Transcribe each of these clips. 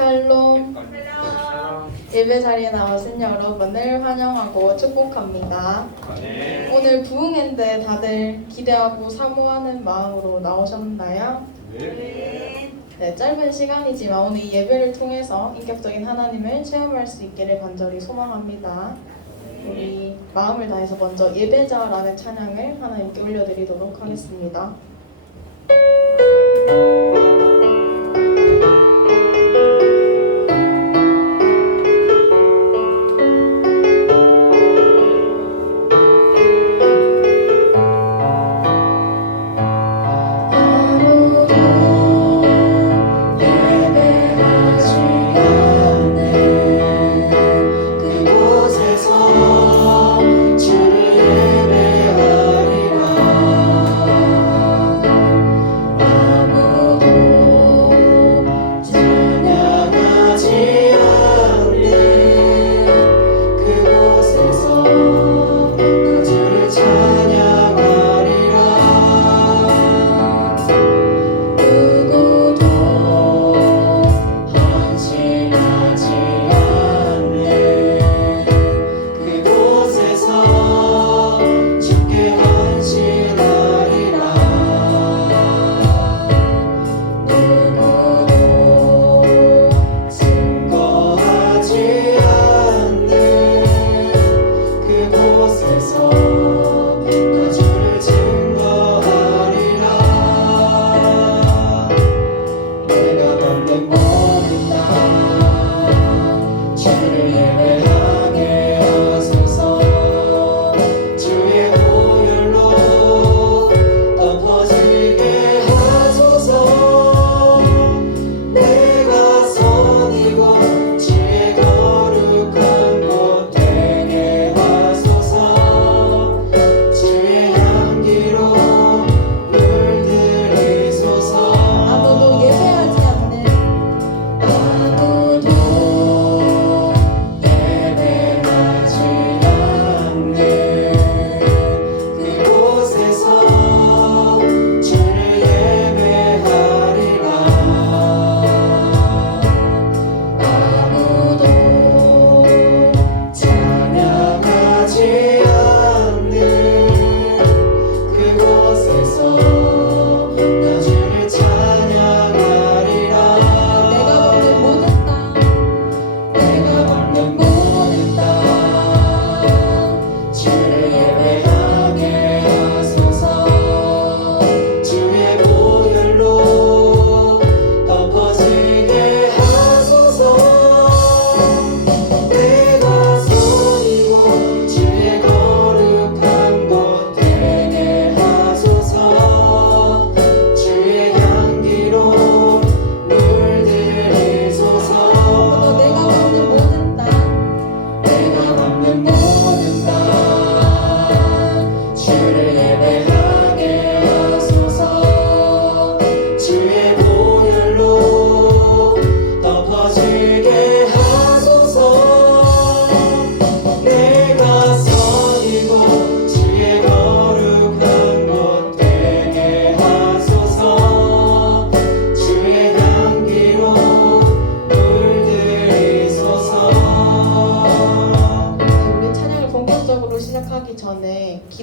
샬롬. 예배 자리에 나오신 여러분을 환영하고 축복합니다. 오늘 부흥인데 다들 기대하고 사모하는 마음으로 나오셨나요? 네, 짧은 시간이지만 오늘 이 예배를 통해서 인격적인 하나님을 체험할 수 있기를 간절히 소망합니다. 우리 마음을 다해서 먼저 예배자라는 찬양을 하나님께 올려드리도록 하겠습니다.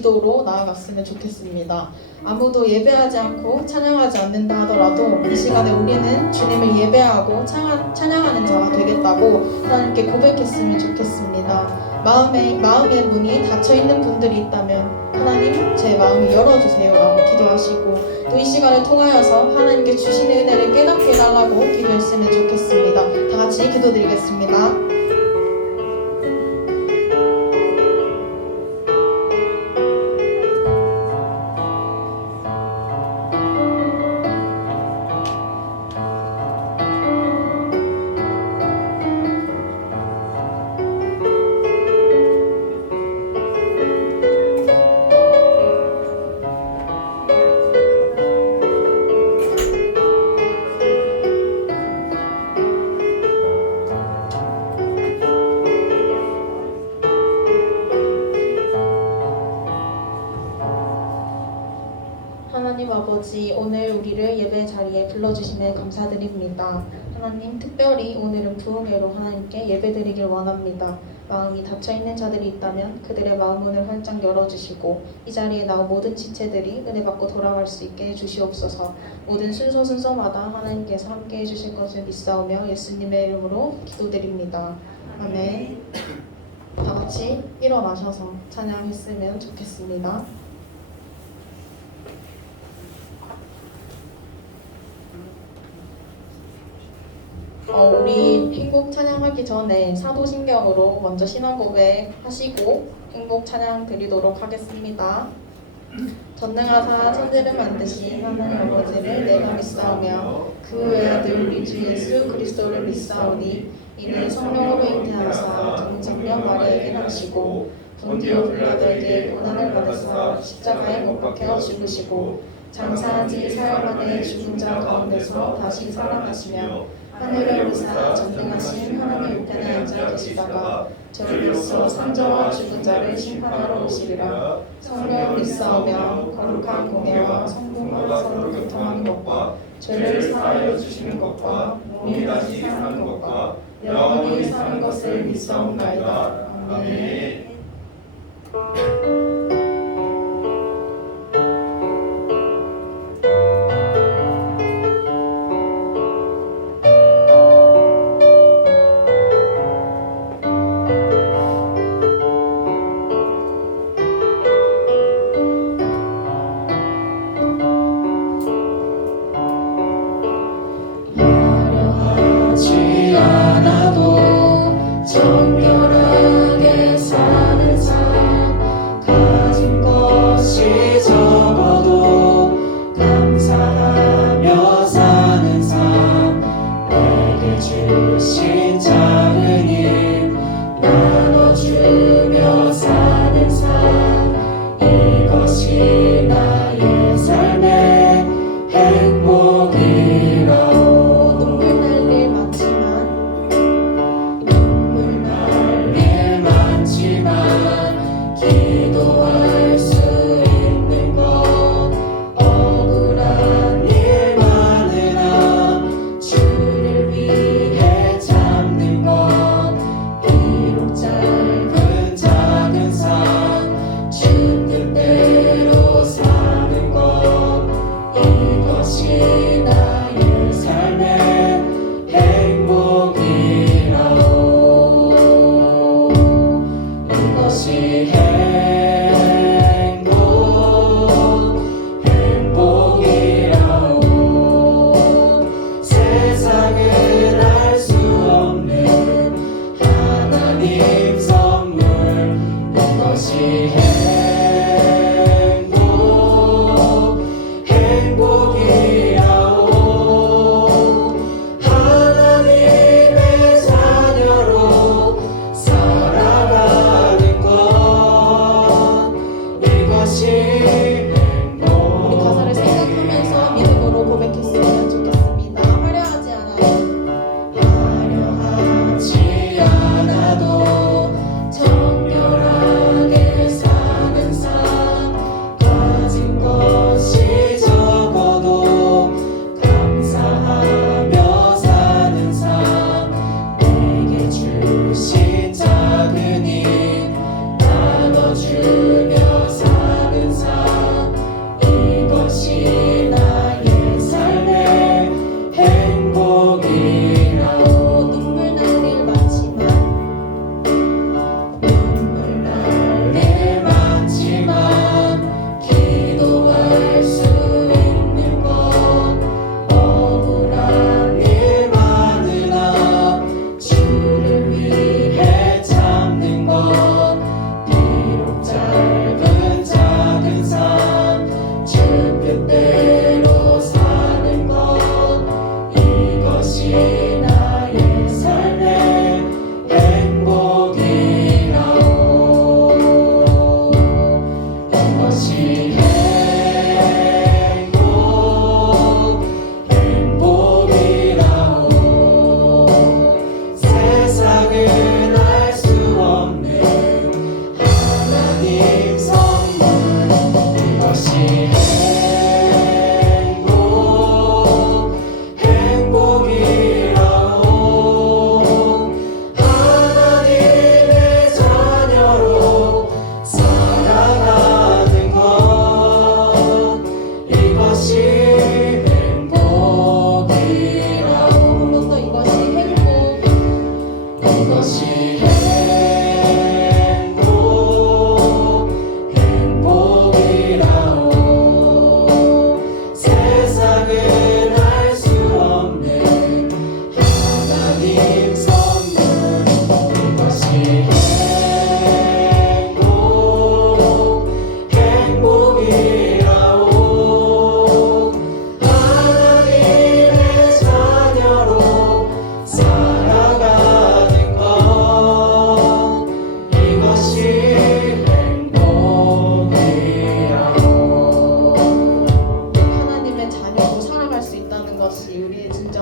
기도로 나아갔으면 좋겠습니다. 아무도 예배하지 않고 찬양하지 않는다 하더라도 이 시간에 우리는 주님을 예배하고 찬양하는 자가 되겠다고 하나님께 고백했으면 좋겠습니다. 마음의 문이 닫혀있는 분들이 있다면 하나님 제 마음을 열어주세요 라고 기도하시고 또 이 시간을 통하여서 하나님께 주신 은혜를 깨닫게 해달라고 기도했으면 좋겠습니다. 다 같이 기도드리겠습니다. 주심에 감사드립니다. 하나님, 특별히 오늘은 부흥회로 하나님께 예배드리길 원합니다. 마음이 닫혀있는 자들이 있다면 그들의 마음 문을 활짝 열어주시고 이 자리에 나온 모든 지체들이 은혜 받고 돌아갈 수 있게 해주시옵소서. 모든 순서마다 하나님께서 함께 해주실 것을 믿사오며 예수님의 이름으로 기도드립니다. 아멘. 다 같이 일어나셔서 찬양했으면 좋겠습니다. 우리 행복 찬양하기 전에 사도신경으로 먼저 신앙 고백 하시고 행복 찬양 드리도록 하겠습니다. 전능하사 천지를 만드신 하나님 아버지를 내가 믿사오며 그 외아들 우리 주 예수 그리스도를 믿사오니 이는 성령으로 잉태하사 동정녀 마리아에게 나시고 본디오 빌라도에게 고난을 받으사 십자가에 못 박혀 죽으시고 장사한 지 사흘 만에 죽은 자 가운데서 다시 살아나시며 하늘에 오르사 전능하신 하나님 우편에 앉아 계시다가 저리로서 산자와 죽은 자를 심판하러 오시리라. 성령을 믿사오며 거룩한 공예와 성공과 서로 교통하는 것과 죄를 사하여 주시는 것과 몸이 다시 사는 것과 영원히 사는 것을 믿사옵나이다. 아멘. 정결하게 사는 삶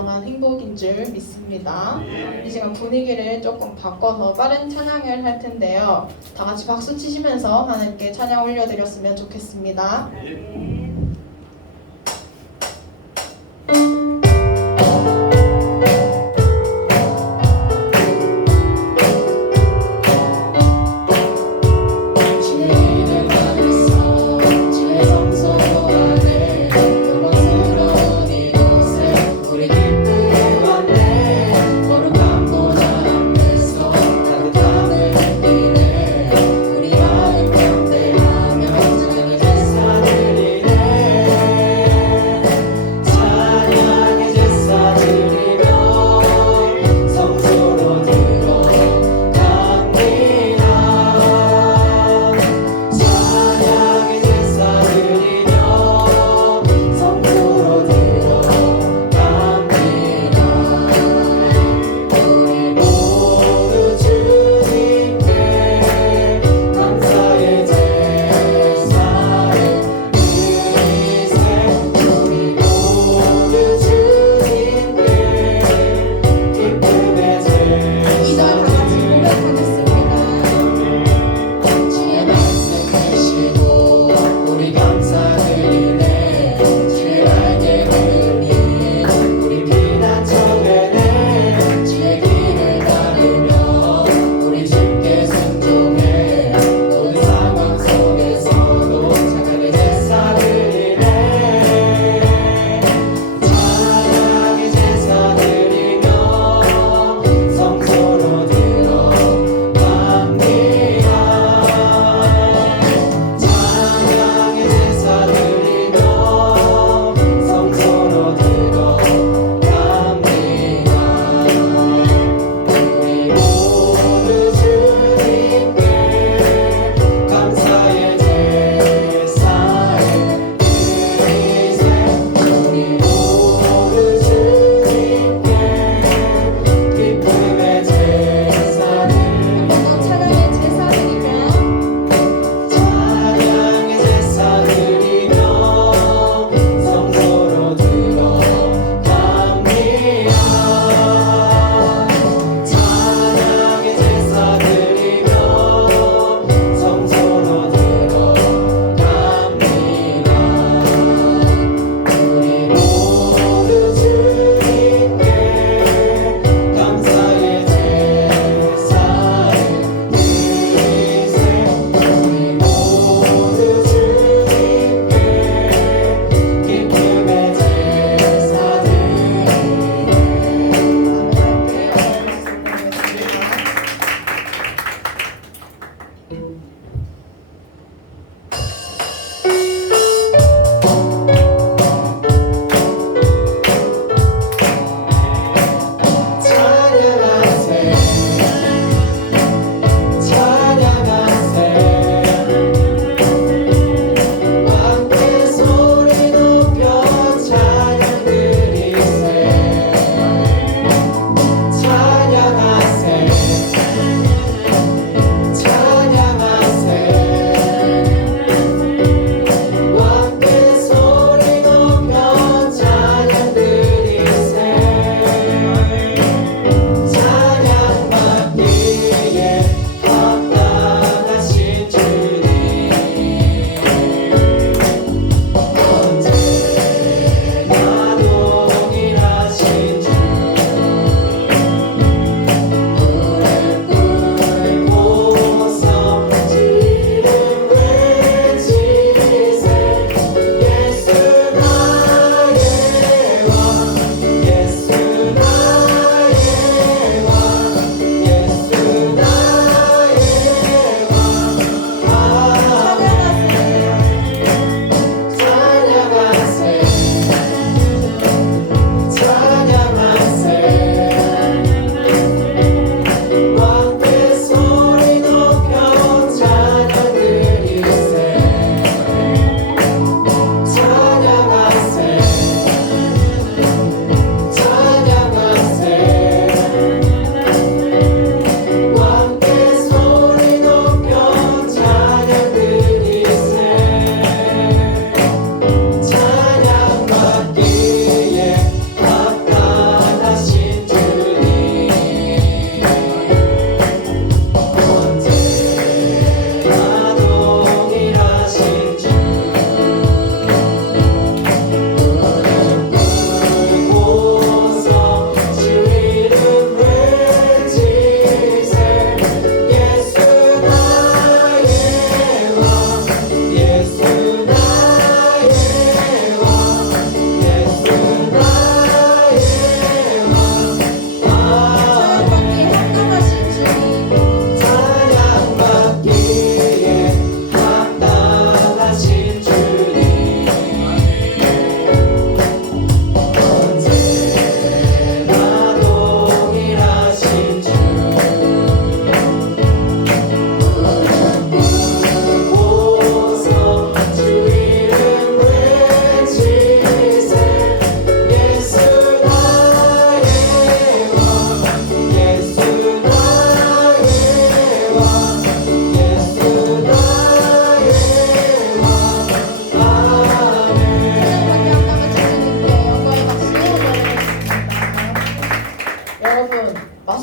진정한 행복인 줄 믿습니다. 이 시간 분위기를 조금 바꿔서 빠른 찬양을 할 텐데요. 다 같이 박수 치시면서 하나님께 찬양 올려드렸으면 좋겠습니다. 우리 마음 경배하며 주님의 제사 드리네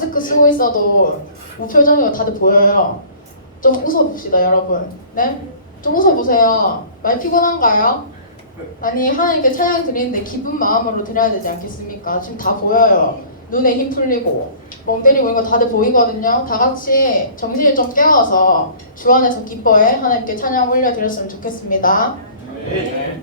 마스크 쓰고 있어도 무표정이고 다들 보여요. 좀 웃어봅시다, 여러분. 네? 좀 웃어보세요. 많이 피곤한가요? 아니, 하나님께 찬양 드리는데 기쁜 마음으로 드려야 되지 않겠습니까? 지금 다 보여요. 눈에 힘 풀리고 멍 때리고 이거 다들 보이거든요. 다 같이 정신을 좀 깨워서 주 안에서 기뻐해 하나님께 찬양 올려드렸으면 좋겠습니다. 네.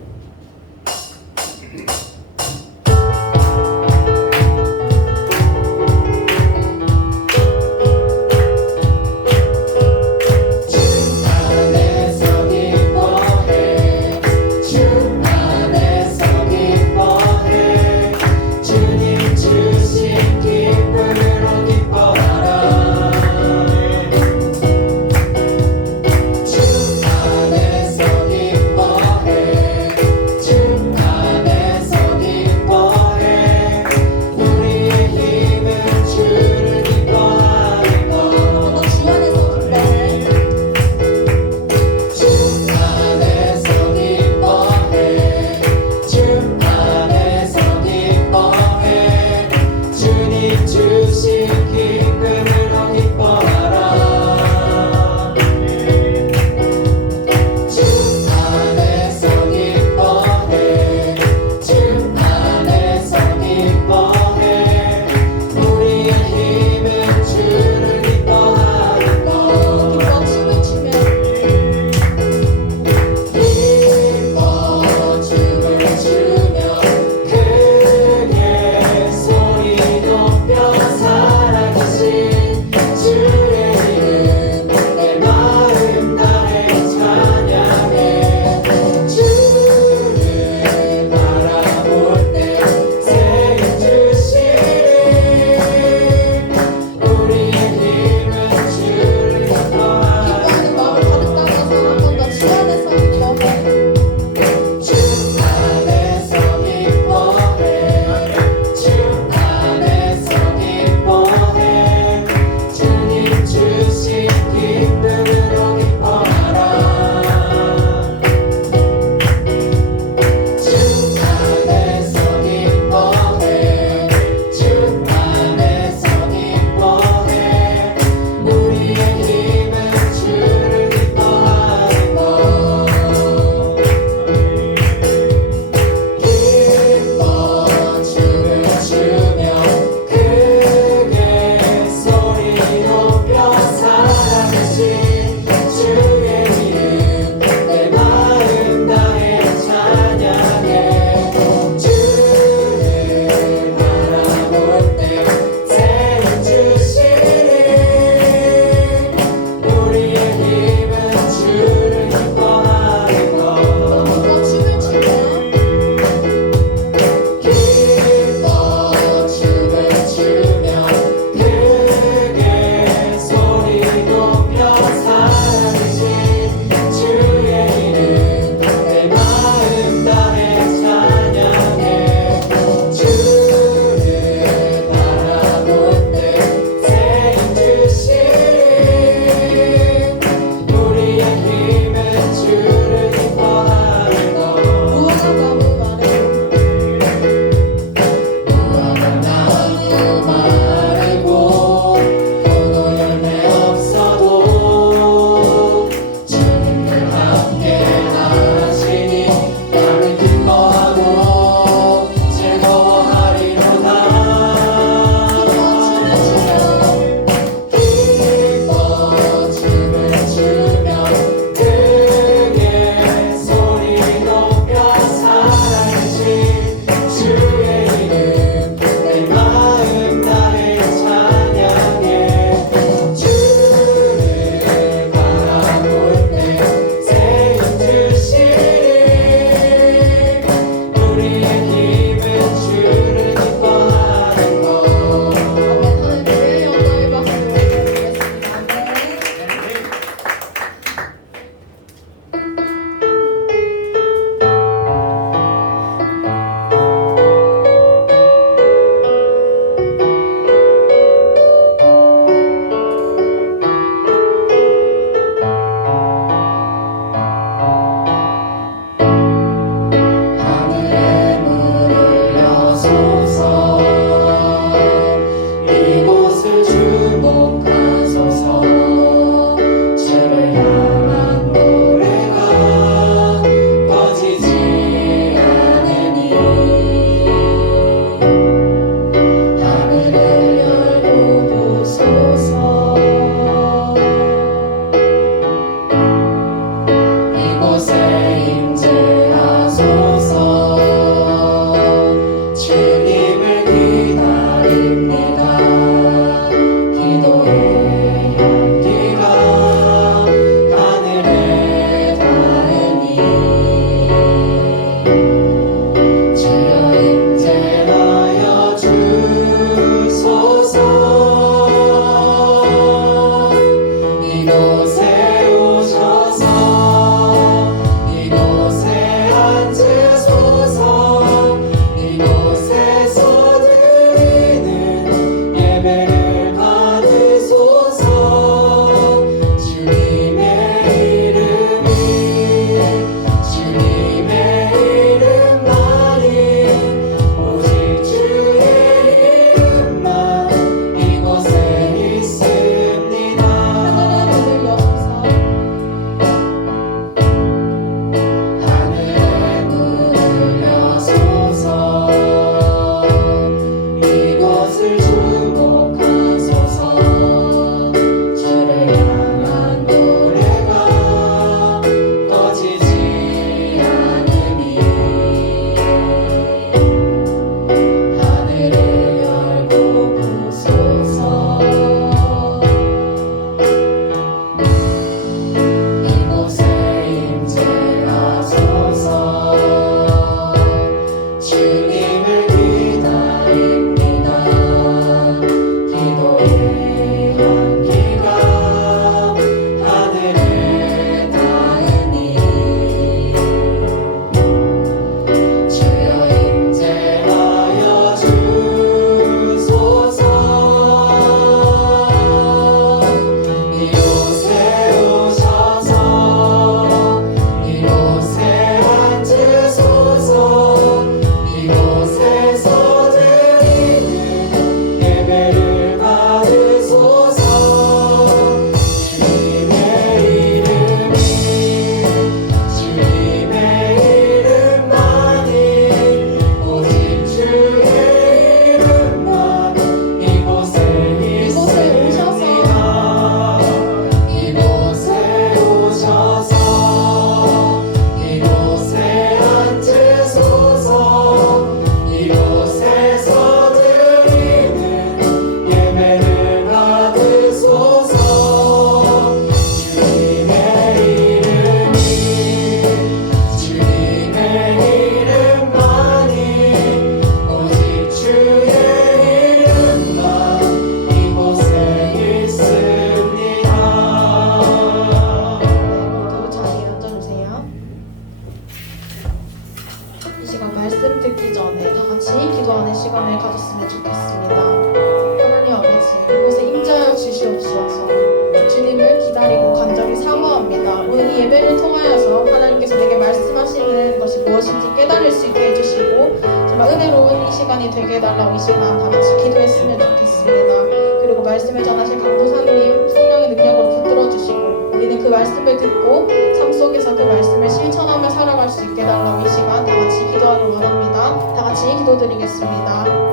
이 예배를 통하여서 하나님께서 내게 말씀하시는 것이 무엇인지 깨달을 수 있게 해주시고 정말 은혜로운 이 시간이 되게 해달라고 이 시간 다 같이 기도했으면 좋겠습니다. 그리고 말씀을 전하실 강도사님 성령의 능력으로 붙들어 주시고 우리는 그 말씀을 듣고 삶 속에서 그 말씀을 실천하며 살아갈 수 있게 해달라고 이 시간 다 같이 기도하러 원합니다. 다 같이 기도드리겠습니다.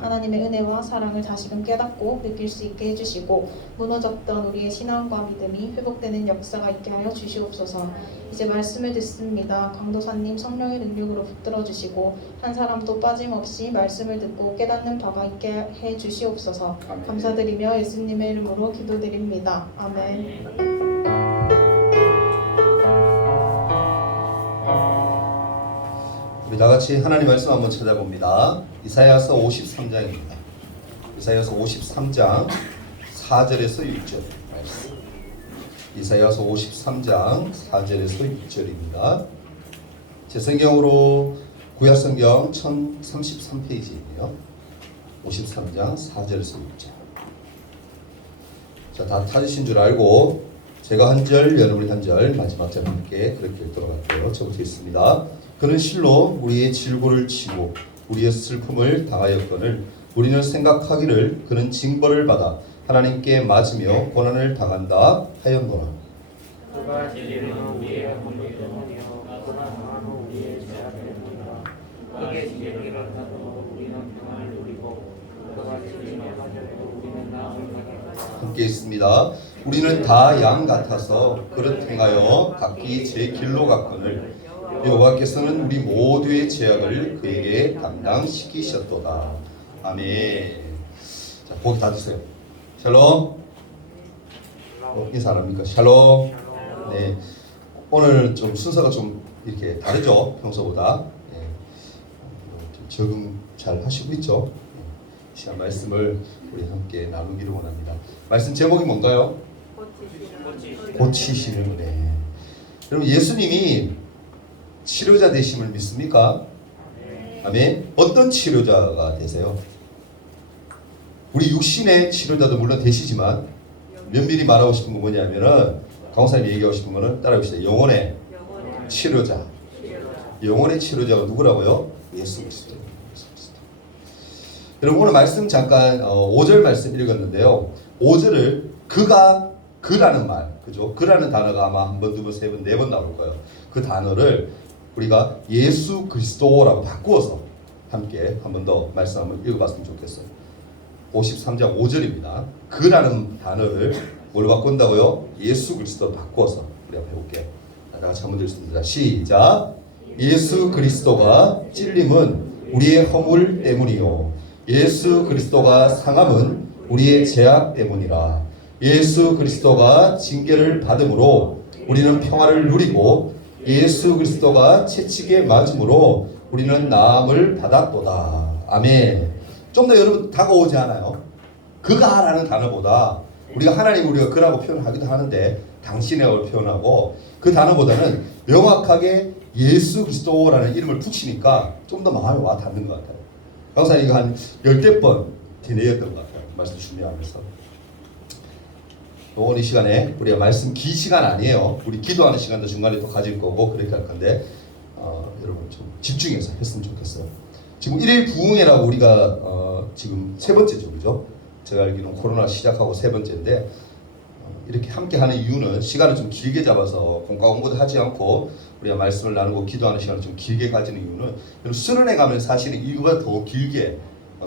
하나님의 은혜와 사랑을 다시금 깨닫고 느낄 수 있게 해주시고 무너졌던 우리의 신앙과 믿음이 회복되는 역사가 있게 하여 주시옵소서. 이제 말씀을 듣습니다. 강도사님 성령의 능력으로 붙들어 주시고 한 사람도 빠짐없이 말씀을 듣고 깨닫는 바가 있게 해 주시옵소서. 감사드리며 예수님의 이름으로 기도드립니다. 아멘. 우리 다같이 하나님 말씀 한번 찾아봅니다. 이사야서 53장입니다. 이사야서 53장 4절에서 6절 이사야서 53장 4절에서 6절입니다. 제 성경으로 구약성경 1033페이지이고요. 53장 4절에서 6절. 자, 다 찾으신 줄 알고 제가 한 절, 여러분이 한 절, 마지막 절 함께 그렇게 돌아갈게요. 저부터 있습니다. 그는 실로 우리의 질고를 치고 우리의 슬픔을 당하였거늘 우리는 생각하기를 그는 징벌을 받아 하나님께 맞으며 고난을 당한다 하였노라. 그가 진리는 우리의 허물 때문이요 그가 당하는 우리의 죄악 때문이라. 그의 진리를 받아도 우리는 평안을 누리고 그가 진리를 받아도 우리는 나음을 받았다. 함께 있습니다. 우리는 다 양 같아서 그릇 행하여 각기 제 길로 갔거늘 여호와께서는 우리 모두의 죄악을 그에게 담당시키셨도다. 아멘. 자, 보기 닫으세요. 샬롬. 인사 안 합니까? 샬롬. 네. 오늘 좀 순서가 좀 이렇게 다르죠? 평소보다. 네. 좀 적응 잘 하시고 있죠? 시간 말씀을 우리 함께 나누기를 원합니다. 말씀 제목이 뭔가요? 고치시는 은혜. 여러분 예수님이 치료자 되심을 믿습니까? 아멘. 어떤 치료자가 되세요? 우리 육신의 치료자도 물론 되시지만 면밀히 말하고 싶은 건 뭐냐면은 강사님이 얘기하고 싶은 거는 따라합시다. 영혼의 치료자. 영혼의 치료자가 누구라고요? 예수 그리스도. 여러분 오늘 말씀 잠깐 5절 말씀 읽었는데요. 5절을 그라는 말, 그죠? 그라는 단어가 아마 한 번, 두 번, 세 번, 네 번 나올 거예요. 그 단어를 우리가 예수 그리스도라고 바꾸어서 함께 한 번 더 말씀 한번 읽어봤으면 좋겠어요. 53장 5절입니다. 그라는 단어를 뭘 바꾼다고요? 예수 그리스도 바꾸어서 우리 한번 해볼게요. 다 같이 한번 읽습니다. 시작. 예수 그리스도가 찔림은 우리의 허물 때문이요 예수 그리스도가 상함은 우리의 죄악 때문이라. 예수 그리스도가 징계를 받음으로 우리는 평화를 누리고 예수 그리스도가 채찍에 맞음으로 우리는 나음을 받았도다. 아멘. 좀 더 여러분 다가오지 않아요? 그가라는 단어보다 우리가 하나님 우리가 그라고 표현하기도 하는데 당신이라고 표현하고 그 단어보다는 명확하게 예수 그리스도라는 이름을 붙이니까 좀 더 마음에 와 닿는 것 같아요. 강사님 이거 한 10대 되뇌었던 것 같아요. 말씀 준비하면서. 오늘 이 시간에 우리가 말씀 긴 시간 아니에요. 우리 기도하는 시간도 중간에 또 가질 거고 그렇게 할 건데 여러분 좀 집중해서 했으면 좋겠어요. 지금 1일 부흥회라고 우리가 지금 세 번째죠, 그죠? 제가 알기로는 코로나 시작하고 세 번째인데 이렇게 함께 하는 이유는 시간을 좀 길게 잡아서 공과 공부도 하지 않고 우리가 말씀을 나누고 기도하는 시간을 좀 길게 가지는 이유는 수련회 가면 사실은 이거보다 더 길게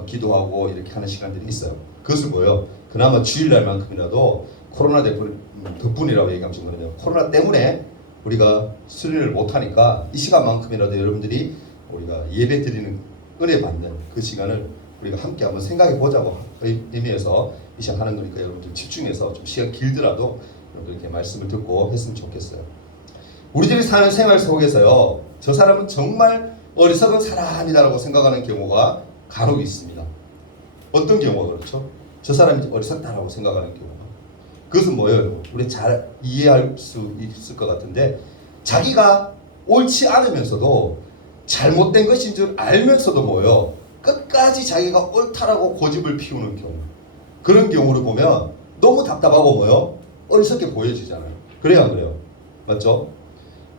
기도하고 이렇게 하는 시간들이 있어요. 그것은 뭐예요? 그나마 주일날만큼이라도 코로나 덕분이라고 얘기하면 좀 그러네요. 코로나 때문에 우리가 수련회를 못하니까 이 시간만큼이라도 여러분들이 우리가 예배 드리는 은혜 받는 그 시간을 우리가 함께 한번 생각해 보자고 의미에서 이 시간 하는 거니까 여러분들 집중해서 좀 시간 길더라도 여러분들 이렇게 말씀을 듣고 했으면 좋겠어요. 우리들이 사는 생활 속에서요, 저 사람은 정말 어리석은 사람이다라고 생각하는 경우가 간혹 있습니다. 어떤 경우가 그렇죠? 저 사람이 어리석다라고 생각하는 경우가. 그것은 뭐예요? 우리 잘 이해할 수 있을 것 같은데 자기가 옳지 않으면서도 잘못된 것인 줄 알면서도 뭐예요? 끝까지 자기가 옳다라고 고집을 피우는 경우. 그런 경우를 보면 너무 답답하고 뭐예요? 어리석게 보여지잖아요. 그래요 안 그래요? 맞죠?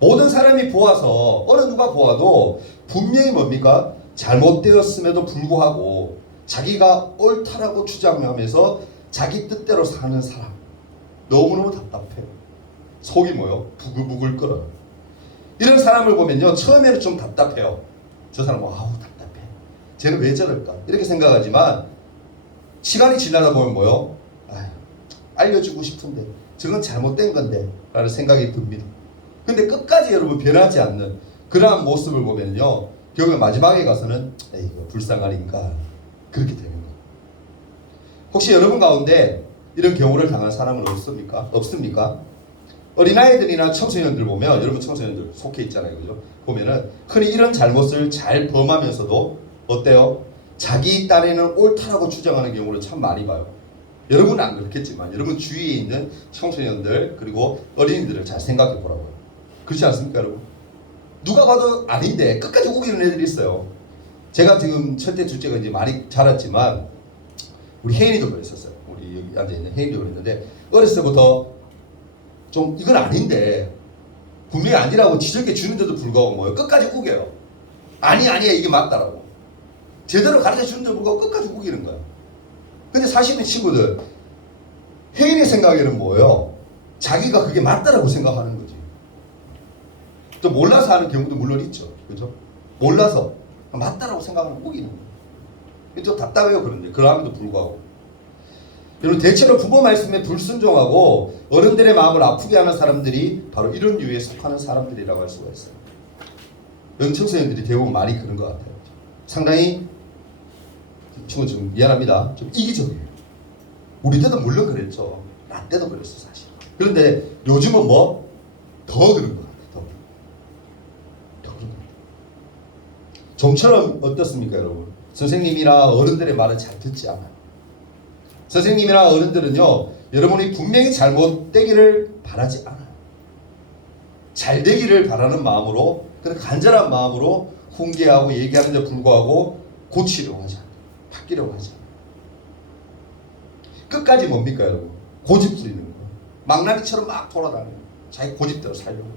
모든 사람이 보아서 어느 누가 보아도 분명히 뭡니까? 잘못되었음에도 불구하고 자기가 옳다라고 주장하면서 자기 뜻대로 사는 사람. 너무너무 답답해요. 속이 뭐요? 부글부글 끓어요. 이런 사람을 보면요. 처음에는 좀 답답해요. 저 사람 아우 답답해. 쟤는 왜 저럴까? 이렇게 생각하지만 시간이 지나다 보면 뭐요? 아유, 알려주고 싶은데 저건 잘못된 건데 라는 생각이 듭니다. 근데 끝까지 여러분 변하지 않는 그러한 모습을 보면요. 결국에 마지막에 가서는 에이구 불쌍하니까 그렇게 되는 거예요. 혹시 여러분 가운데 이런 경우를 당한 사람은 없습니까? 없습니까? 어린아이들이나 청소년들 보면 여러분 청소년들 속해 있잖아요. 그죠? 보면은 흔히 이런 잘못을 잘 범하면서도 어때요? 자기 딴에는 옳다라고 주장하는 경우를 참 많이 봐요. 여러분은 안 그렇겠지만 여러분 주위에 있는 청소년들 그리고 어린이들을 잘 생각해 보라고요. 그렇지 않습니까 여러분? 누가 봐도 아닌데 끝까지 우기는 애들이 있어요. 제가 지금 첫째 둘째가 이제 많이 자랐지만 우리 혜인이도 그랬었어요. 우리 여기 앉아있는 혜인이도 그랬는데 어렸을 때부터 좀 이건 아닌데 분명히 아니라고 지적해 주는데도 불구하고 뭐예요? 끝까지 우겨요. 아니야 이게 맞다라고 제대로 가르쳐 주는데도 불구하고 끝까지 우기는 거예요. 근데 사실은 친구들 혜인의 생각에는 뭐예요? 자기가 그게 맞다라고 생각하는 거지. 또 몰라서 하는 경우도 물론 있죠. 그죠? 몰라서 맞다라고 생각하는 우기는 거예요. 좀 답답해요. 그런데 그럼에도 불구하고 여러분 대체로 부모 말씀에 불순종하고 어른들의 마음을 아프게 하는 사람들이 바로 이런 유에 속하는 사람들이라고 할 수가 있어요. 연청소년들이 대부분 많이 그런 것 같아요. 상당히 친구 좀 미안합니다. 좀 이기적이에요. 우리 때도 물론 그랬죠. 나 때도 그랬어 사실. 그런데 요즘은 뭐 더 그런 것 같아요. 더 그런 것 같아요. 좀처럼 어떻습니까 여러분? 선생님이나 어른들의 말을 잘 듣지 않아요. 선생님이나 어른들은요 여러분이 분명히 잘못되기를 바라지 않아요. 잘 되기를 바라는 마음으로 그런 간절한 마음으로 훈계하고 얘기하는데 불구하고 고치려고 하지 않아요. 바뀌려고 하지 않아요. 끝까지 뭡니까 여러분? 고집 부리는 거예요. 망나니처럼 막 돌아다니는 거예요. 자기 고집대로 살려고.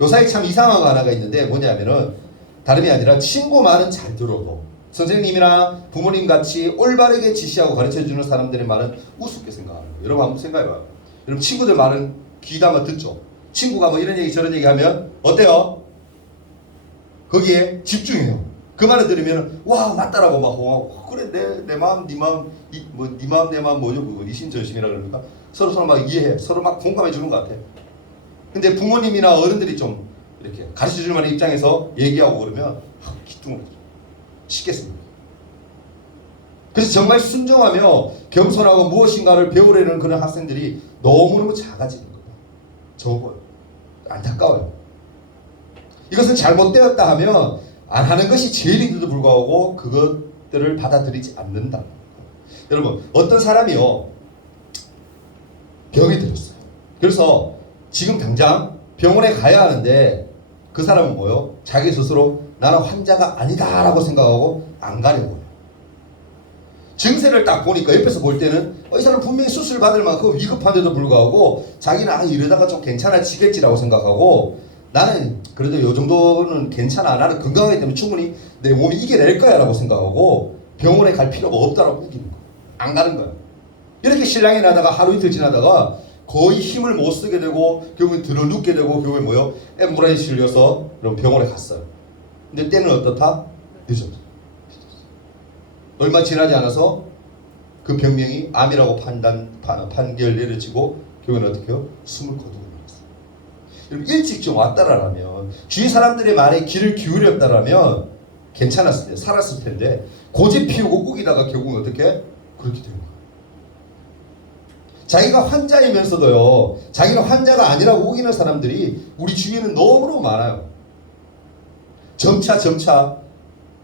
요 사이 참 이상한 거 하나가 있는데 뭐냐면은 다름이 아니라 친구 말은 잘 들어도 선생님이나 부모님 같이 올바르게 지시하고 가르쳐주는 사람들의 말은 우습게 생각하는 거예요. 여러분 한번 생각해봐요. 여러분 친구들 말은 귀담아 듣죠. 친구가 뭐 이런 얘기 저런 얘기 하면 어때요? 거기에 집중해요. 그 말을 들으면 와 맞다라고 막 호응하고 그래 내 마음 네 마음 네 마음 내 마음 뭐죠? 그거 이심전심이라 그럽니까? 서로 막 이해해. 서로 막 공감해 주는 것 같아. 근데 부모님이나 어른들이 좀 이렇게 가르쳐 줄 만한 입장에서 얘기하고 그러면 기뚱을 쉽겠습니다. 그래서 정말 순종하며 겸손하고 무엇인가를 배우려는 그런 학생들이 너무너무 작아지는 거예요. 적어요. 안타까워요. 이것은 잘못되었다 하면 안 하는 것이 제일인데도 불구하고 그것들을 받아들이지 않는다. 여러분 어떤 사람이요 병이 들었어요. 그래서 지금 당장 병원에 가야 하는데 그 사람은 뭐요? 자기 스스로 나는 환자가 아니다 라고 생각하고 안 가려고 해요. 증세를 딱 보니까 옆에서 볼 때는 이 사람 분명히 수술 받을 만큼 위급한데도 불구하고 자기는 이러다가 좀 괜찮아지겠지라고 생각하고 나는 그래도 이 정도는 괜찮아. 나는 건강하기 때문에 충분히 내 몸이 이겨낼 거야 라고 생각하고 병원에 갈 필요가 없다라고 우기는 거야. 안 가는 거야. 이렇게 실랑이 나다가 하루 이틀 지나다가 거의 힘을 못 쓰게 되고 결국엔 들어눕게 되고 결국에 뭐요? 앰뷸런스에 실려서 그럼 병원에 갔어요. 근데 때는 어떻다? 늦었어. 얼마 지나지 않아서 그 병명이 암이라고 판결 내려지고 결국엔 어떻게 해요? 숨을 거두고 말았어요. 일찍 좀 왔다라면 주위 사람들의 말에 귀를 기울였다라면 괜찮았을 텐데 살았을 텐데 고집 피우고 우기다가 결국은 어떻게? 그렇게 된 거예요. 자기가 환자이면서도요 자기는 환자가 아니라고 우기는 사람들이 우리 주위에는 너무너무 많아요. 점차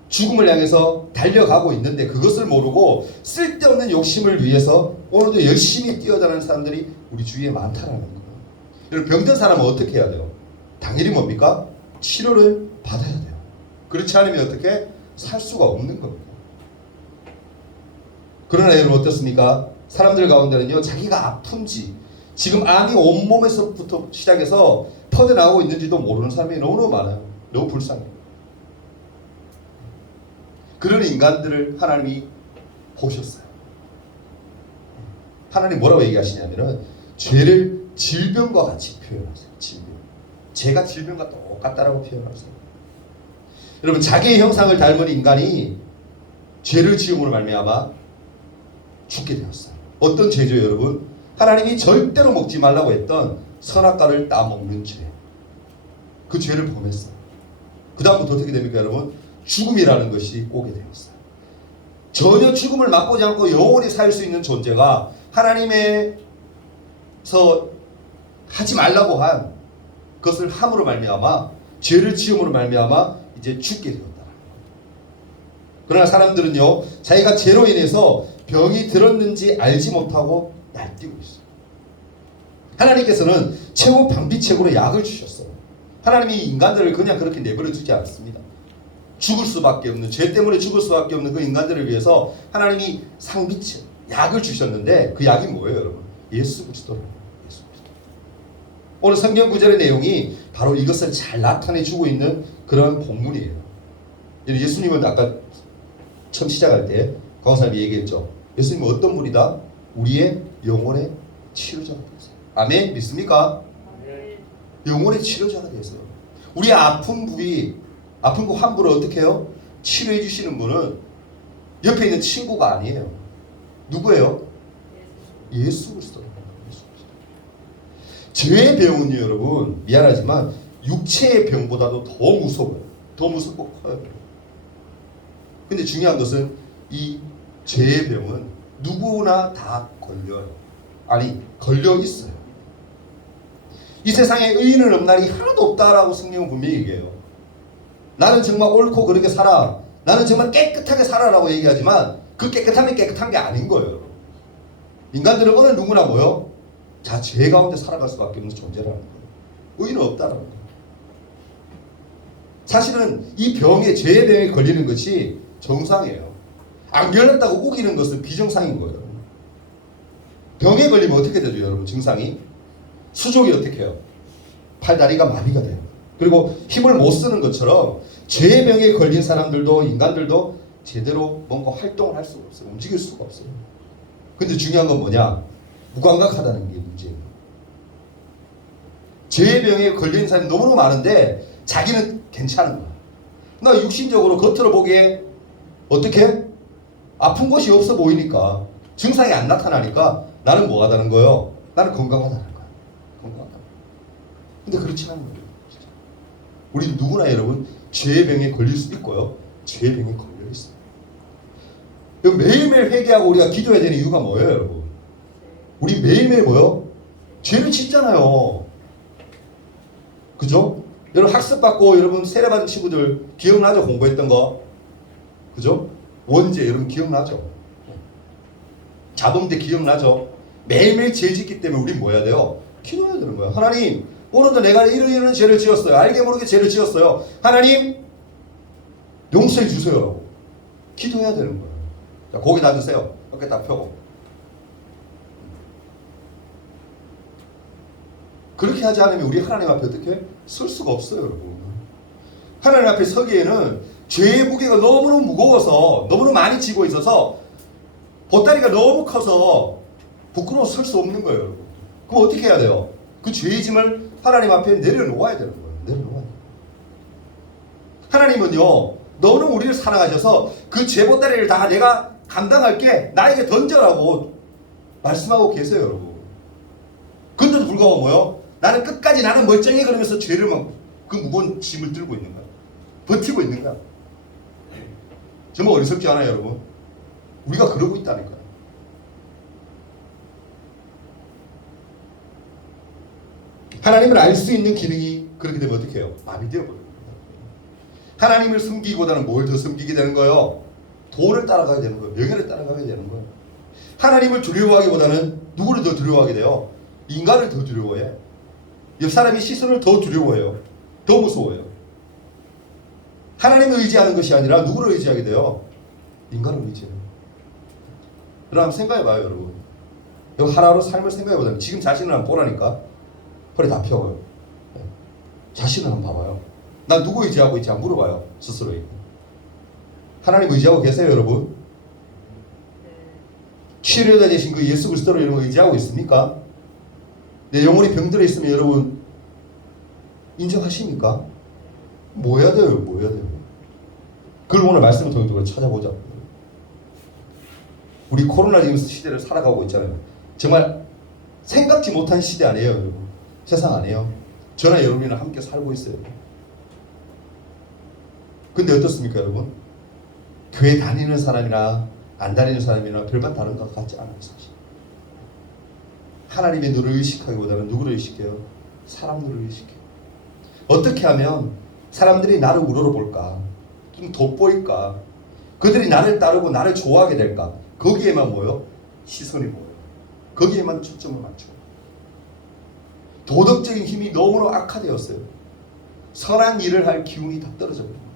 죽음을 향해서 달려가고 있는데 그것을 모르고 쓸데없는 욕심을 위해서 오늘도 열심히 뛰어다니는 사람들이 우리 주위에 많다라는 거예요. 여러분, 병든 사람은 어떻게 해야 돼요? 당연히 뭡니까? 치료를 받아야 돼요. 그렇지 않으면 어떻게? 살 수가 없는 겁니다. 그러나 여러분 어떻습니까? 사람들 가운데는요, 자기가 아픈지 지금 암이 온몸에서부터 시작해서 퍼져나오고 있는지도 모르는 사람이 너무너무 많아요. 너무 불쌍해요. 그런 인간들을 하나님이 보셨어요. 하나님 뭐라고 얘기하시냐면은 죄를 질병과 같이 표현하세요. 질병. 죄가 질병과 똑같다라고 표현하세요. 여러분, 자기의 형상을 닮은 인간이 죄를 지음으로 말미암아 죽게 되었어요. 어떤 죄죠, 여러분? 하나님이 절대로 먹지 말라고 했던 선악과를 따먹는 죄. 그 죄를 범했어요. 그 다음부터 어떻게 됩니까, 여러분? 죽음이라는 것이 오게 되었어요. 전혀 죽음을 맛보지 않고 영원히 살 수 있는 존재가 하나님에서 하지 말라고 한 그것을 함으로 말미암아 죄를 지음으로 말미암아 이제 죽게 되었다. 그러나 사람들은요, 자기가 죄로 인해서 병이 들었는지 알지 못하고 날뛰고 있어요. 하나님께서는 최고 방비책으로 약을 주셨어요. 하나님이 인간들을 그냥 그렇게 내버려 두지 않습니다. 죽을 수밖에 없는, 죄 때문에 죽을 수밖에 없는 그 인간들을 위해서 하나님이 상비책, 약을 주셨는데 그 약이 뭐예요, 여러분? 예수 그리스도예요. 예수 그리스도. 오늘 성경 구절의 내용이 바로 이것을 잘 나타내주고 있는 그런 본문이에요. 예수님은 아까 처음 시작할 때 강사님이 얘기했죠. 예수님은 어떤 분이다? 우리의 영혼의 치료자가 되세요. 아멘? 믿습니까? 영혼의 치료자가 되세요. 우리의 아픈 부위, 아픈 그 환부를 어떻게 해요? 치료해 주시는 분은 옆에 있는 친구가 아니에요. 누구예요? 예수 그리스도. 죄의 병은요, 여러분, 미안하지만 육체의 병보다도 더 무서워요. 더 무섭고 커요. 근데 중요한 것은 이 죄의 병은 누구나 다 걸려요. 아니, 걸려 있어요. 이 세상에 의인은 없나니 하나도 없다라고 성경은 분명히 얘기해요. 나는 정말 옳고 그렇게 살아, 나는 정말 깨끗하게 살아라고 얘기하지만 그 깨끗함이 깨끗한 게 아닌 거예요. 인간들은 어느 누구나 뭐요? 자, 죄 가운데 살아갈 수밖에 없는 존재라는 거예요. 의인은 없다라는 거예요. 사실은 이 병에, 죄의 병에 걸리는 것이 정상이에요. 안 걸렸다고 우기는 것은 비정상인 거예요. 병에 걸리면 어떻게 되죠, 여러분? 증상이 수족이 어떻게 해요? 팔다리가 마비가 돼요. 그리고 힘을 못 쓰는 것처럼 죄의 병에 걸린 사람들도, 인간들도 제대로 뭔가 활동을 할 수가 없어요. 움직일 수가 없어요. 근데 중요한 건 뭐냐? 무감각하다는 게 문제예요. 죄의 병에 걸린 사람이 너무너무 많은데 자기는 괜찮은 거야. 나 육신적으로 겉으로 보기에 어떻게? 아픈 곳이 없어 보이니까, 증상이 안 나타나니까 나는 뭐 하다는 거예요? 나는 건강하다는 거야. 건강하다. 근데 그렇지 않은 거예요. 우리 누구나 여러분 죄의 병에 걸릴 수 있고요, 죄의 병에 걸려 있어요. 매일매일 회개하고 우리가 기도해야 되는 이유가 뭐예요, 여러분? 우리 매일매일 뭐요? 죄를 짓잖아요. 그죠? 여러분 학습받고 여러분 세례받은 친구들 기억나죠? 공부했던 거. 그죠? 원죄 여러분 기억나죠? 자범대 기억나죠? 매일매일 죄 짓기 때문에 우린 뭐 해야 돼요? 기도해야 되는 거예요. 하나님, 오늘도 내가 이런 죄를 지었어요. 알게 모르게 죄를 지었어요. 하나님, 용서해 주세요. 기도해야 되는 거예요. 자, 고개 다 드세요. 어깨 딱 펴고. 그렇게 하지 않으면 우리 하나님 앞에 어떻게 설 수가 없어요, 여러분. 하나님 앞에 서기에는 죄의 무게가 너무너무 무거워서, 너무너무 많이 지고 있어서 보따리가 너무 커서 부끄러워서 설 수 없는 거예요, 여러분. 그럼 어떻게 해야 돼요? 그 죄의 짐을 하나님 앞에 내려놓아야 되는 거예요. 내려놓아야 돼요. 하나님은요, 너는 우리를 사랑하셔서 그 죄 보따리를 다 내가 감당할게, 나에게 던져라고 말씀하고 계세요, 여러분. 근데도 불구하고 뭐요? 나는 끝까지 나는 멀쩡해 그러면서 죄를 막 그 무거운 짐을 들고 있는 거야. 버티고 있는 거야. 정말 어리석지 않아요, 여러분? 우리가 그러고 있다니까요. 하나님을 알 수 있는 기능이 그렇게 되면 어떻게 해요? 마비되어 버려요. 하나님을 섬기기보다는 뭘 더 섬기게 되는 거예요? 돈을 따라가게 되는 거예요. 명예를 따라가게 되는 거예요. 하나님을 두려워하기보다는 누구를 더 두려워하게 돼요? 인간을 더 두려워해. 옆 사람의 시선을 더 두려워해요. 더 무서워해요. 하나님을 의지하는 것이 아니라 누구를 의지하게 돼요? 인간을 의지해요. 여러분 한번 생각해봐요, 여러분. 여기 하루하루 삶을 생각해보자면 지금 자신을 한번 보라니까 허리 다 펴요. 자신을 한번 봐봐요. 난 누구 의지하고 있지? 한번 물어봐요, 스스로에게. 하나님 의지하고 계세요, 여러분? 치료자 되신 그 예수 그리스도를 여러분 의지하고 있습니까? 내 영혼이 병들어 있으면 여러분 인정하십니까? 뭐 해야 돼요? 뭐 해야 돼요? 그걸 오늘 말씀을 통해서 찾아보자. 우리 코로나 지금 시대를 살아가고 있잖아요. 정말 생각지 못한 시대 아니에요, 여러분. 세상 아니에요. 저나 여러분이랑 함께 살고 있어요. 근데 어떻습니까, 여러분? 교회 다니는 사람이나 안 다니는 사람이나 별반 다른 것 같지 않아요, 사실. 하나님의 너를 의식하기보다는 누구를 의식해요? 사람들을 의식해요. 어떻게 하면 사람들이 나를 우러러볼까? 좀 돋보일까? 그들이 나를 따르고 나를 좋아하게 될까? 거기에만 뭐요? 시선이 뭐요? 거기에만 초점을 맞춰요. 도덕적인 힘이 너무나 악화되었어요. 선한 일을 할 기운이 다 떨어져버려요.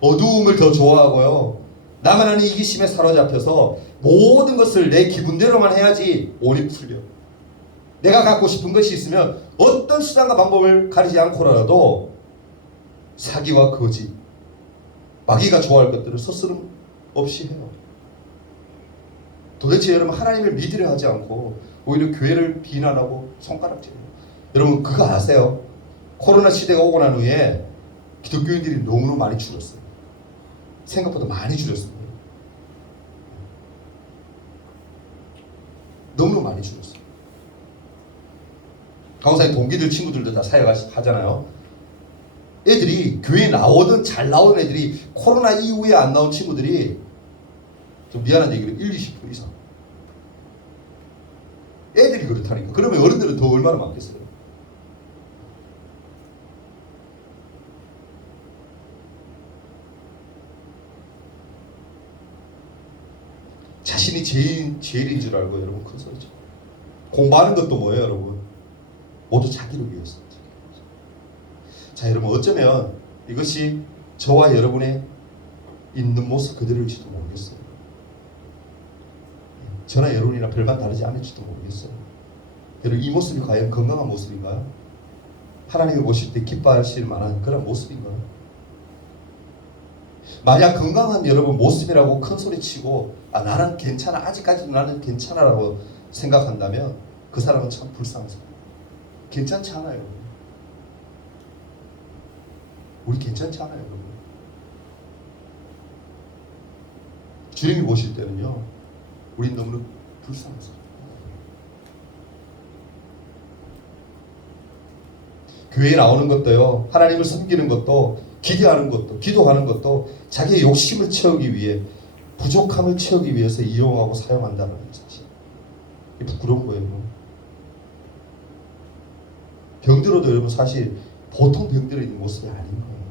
어두움을 더 좋아하고요. 나만 아는 이기심에 사로잡혀서 모든 것을 내 기분대로만 해야지 올이 풀려. 내가 갖고 싶은 것이 있으면 어떤 수단과 방법을 가리지 않고라도 사기와 거짓, 마귀가 좋아할 것들을 스스럼 없이 해요. 도대체 여러분 하나님을 믿으려 하지 않고 오히려 교회를 비난하고 손가락질해요. 여러분 그거 아세요? 코로나 시대가 오고 난 후에 기독교인들이 너무나 많이 줄었어요. 생각보다 많이 줄였습니다. 너무나 많이 줄었어요. 강사의 동기들 친구들도 다 사역하잖아요. 애들이 교회에 나오던 잘 나오는 애들이 코로나 이후에 안 나온 친구들이 좀 미안한 얘기를 20% 이상. 애들이 그렇다니까. 그러면 어른들은 더 얼마나 많겠어요. 자신이 제일인 줄 알고 여러분 큰 소리죠. 공부하는 것도 뭐예요, 여러분? 모두 자기를 위해서. 자, 여러분 어쩌면 이것이 저와 여러분의 있는 모습 그대로일지도 모르겠어요. 저나 여러분이랑 별반 다르지 않을지도 모르겠어요. 여러분 이 모습이 과연 건강한 모습인가요? 하나님이 보실 때 기뻐하실 만한 그런 모습인가요? 만약 건강한 여러분 모습이라고 큰 소리치고 나는 괜찮아, 아직까지도 나는 괜찮아라고 생각한다면 그 사람은 참 불쌍한 사람. 괜찮지 않아요. 우리 괜찮지 않아요, 여러분. 주님이 보실 때는요, 우린 너무나 불쌍한 사람. 교회에 나오는 것도요, 하나님을 섬기는 것도, 기대하는 것도, 기도하는 것도 자기의 욕심을 채우기 위해, 부족함을 채우기 위해서 이용하고 사용한다는 사실. 이게 부끄러운 거예요. 병들어도 여러분 사실 보통 병들어 있는 모습이 아닌 거예요.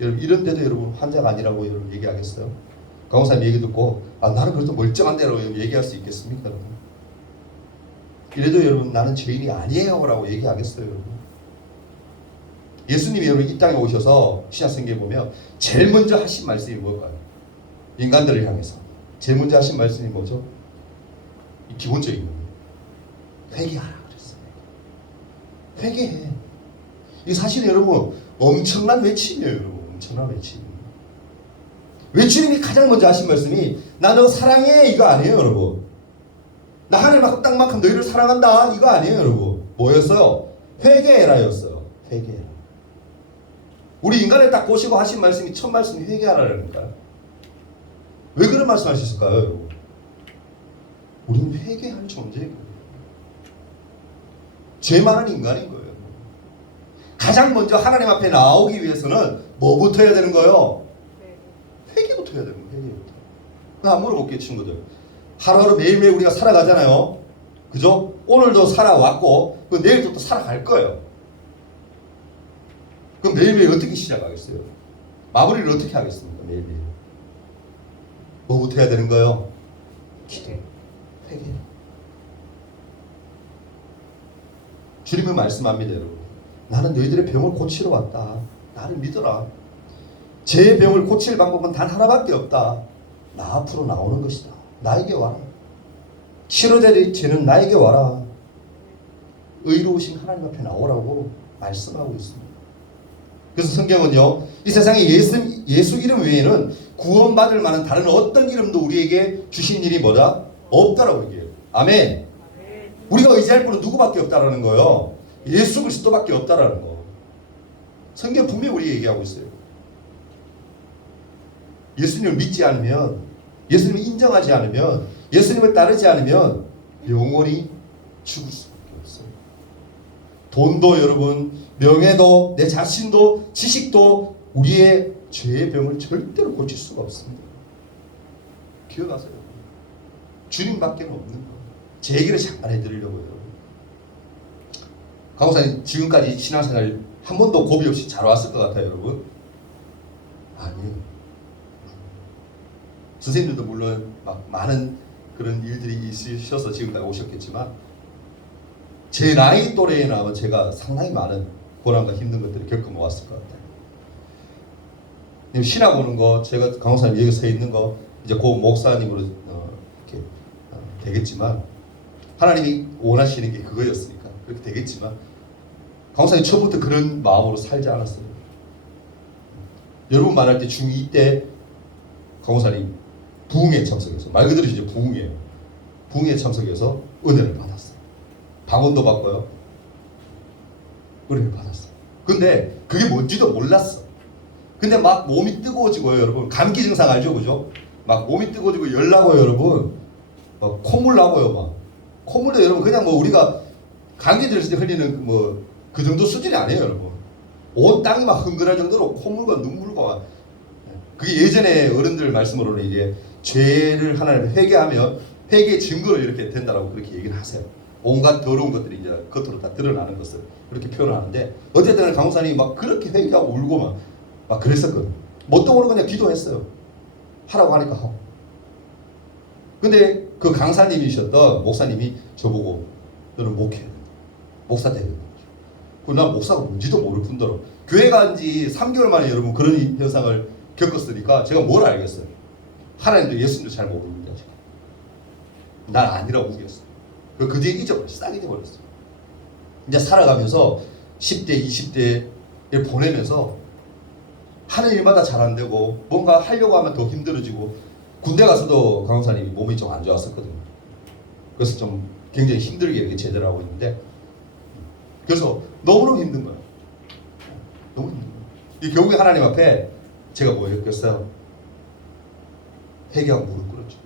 여러분 이런데도 여러분 환자가 아니라고 여러분 얘기하겠어요? 강호사님 얘기 듣고 나는 그래도 멀쩡한데라고 얘기할 수 있겠습니까? 여러분? 이래도 여러분 나는 죄인이 아니에요 라고 얘기하겠어요? 여러분? 예수님이 여러분 이 땅에 오셔서 신약성경에 보면 제일 먼저 하신 말씀이 뭘까요? 인간들을 향해서 제일 먼저 하신 말씀이 뭐죠? 이 기본적인 거예요. 회개하라 그랬어요. 회개해. 이게 사실 여러분 엄청난 외침이에요. 여러분 엄청난 외침. 외침이 가장 먼저 하신 말씀이 나 너 사랑해 이거 아니에요, 여러분. 나 하늘만큼 땅만큼 너희를 사랑한다 이거 아니에요, 여러분. 뭐였어요? 회개해라였어요. 회개해라. 우리 인간을 딱 보시고 하신 말씀이 첫 말씀이 회개하라라니까요. 왜 그런 말씀하셨을까요, 여러분? 우리는 회개할 존재인 거예요. 죄 많은 인간인 거예요. 가장 먼저 하나님 앞에 나오기 위해서는 뭐부터 해야 되는 거예요? 회개부터 해야 되는 거예요. 회개부터. 나 물어볼게요, 친구들. 하루하루 매일매일 우리가 살아가잖아요. 그죠? 오늘도 살아왔고 내일도 또 살아갈 거예요. 그럼 매일매일 어떻게 시작하겠어요? 마무리를 어떻게 하겠습니까? 매일매일 뭐부터 해야 되는 거예요? 기도, 회개. 주님은 말씀합니다, 여러분. 나는 너희들의 병을 고치러 왔다. 나를 믿어라. 제 병을 고칠 방법은 단 하나밖에 없다. 나 앞으로 나오는 것이다. 나에게 와라. 치료될 죄는 나에게 와라. 의로우신 하나님 앞에 나오라고 말씀하고 있습니다. 그래서 성경은요, 이 세상에 예수 이름 외에는 구원받을 만한 다른 어떤 이름도 우리에게 주신 일이 뭐다? 없다라고 얘기해요. 아멘. 우리가 의지할 분은 누구밖에 없다라는 거예요. 예수 그리스도밖에 없다라는 거. 성경 분명히 우리 얘기하고 있어요. 예수님을 믿지 않으면, 예수님을 인정하지 않으면, 예수님을 따르지 않으면 영원히 죽을 수밖에 없어요. 돈도 여러분, 명예도, 내 자신도, 지식도 우리의 죄의 병을 절대로 고칠 수가 없습니다. 기억하세요. 주님밖에 없는 거. 제 얘기를 잠깐 해드리려고요. 강호사님 지금까지 신앙생활 한 번도 고비 없이 잘 왔을 것 같아요, 여러분. 아니요. 선생님들도 물론 막 많은 그런 일들이 있으셔서 지금까지 오셨겠지만 제 나이 또래에 나면 제가 상당히 많은 고난과 힘든 것들을 겪어왔을 것 같아요. 신학 오는 거, 제가 강호사님 여기 서 있는 거 이제 고 목사님으로 이렇게 되겠지만 하나님이 원하시는 게 그거였으니까 그렇게 되겠지만 강호사님 처음부터 그런 마음으로 살지 않았어요. 여러분 말할 때 중2 때 강호사님 부흥회 참석해서, 말 그대로 이제 부흥회예요. 부흥회 참석해서 은혜를 받았어요. 방언도 받고요. 은혜를 받았어요. 근데 그게 뭔지도 몰랐어. 근데 막 몸이 뜨거워지고요, 여러분. 감기 증상 알죠, 그죠? 막 몸이 뜨거워지고 열 나고요, 여러분. 막 콧물 나고요, 막. 콧물도 여러분 그냥 뭐 우리가 감기 들었을 때 흘리는 뭐 그 정도 수준이 아니에요, 여러분. 온 땅이 막 흥건할 정도로 콧물과 눈물과 막. 그게 예전에 어른들 말씀으로는 이제 죄를 하나님 회개하면 회개의 증거로 이렇게 된다라고 그렇게 얘기를 하세요. 온갖 더러운 것들이 이제 겉으로 다 드러나는 것을 그렇게 표현하는데 어쨌든 강사님이 막 그렇게 회개하고 울고 막 그랬었거든. 뭣도 모르고 그냥 기도했어요. 하라고 하니까 하고. 근데 그 강사님이셨던 목사님이 저보고 너는 목회해야 된다. 목사 돼야 된다. 난 목사가 뭔지도 모를 뿐더러 교회 간 지 3개월 만에 여러분 그런 현상을 겪었으니까 제가 뭘 알겠어요. 하나님도 예수님도 잘 모릅니다. 지금. 난 아니라고 우겼어요. 그 뒤에 잊어버렸어요. 싹 잊어버렸어요. 이제 살아가면서 10대, 20대를 보내면서 하는 일마다 잘 안 되고 뭔가 하려고 하면 더 힘들어지고 군대 가서도 강호사님이 몸이 좀 안 좋았었거든요. 그래서 좀 굉장히 힘들게 이렇게 제대로 하고 있는데 그래서 너무너무 힘든 거예요. 너무 힘든 거예요. 이 결국에 하나님 앞에 제가 뭐 했겠어요? 회개하고 무릎 꿇었죠.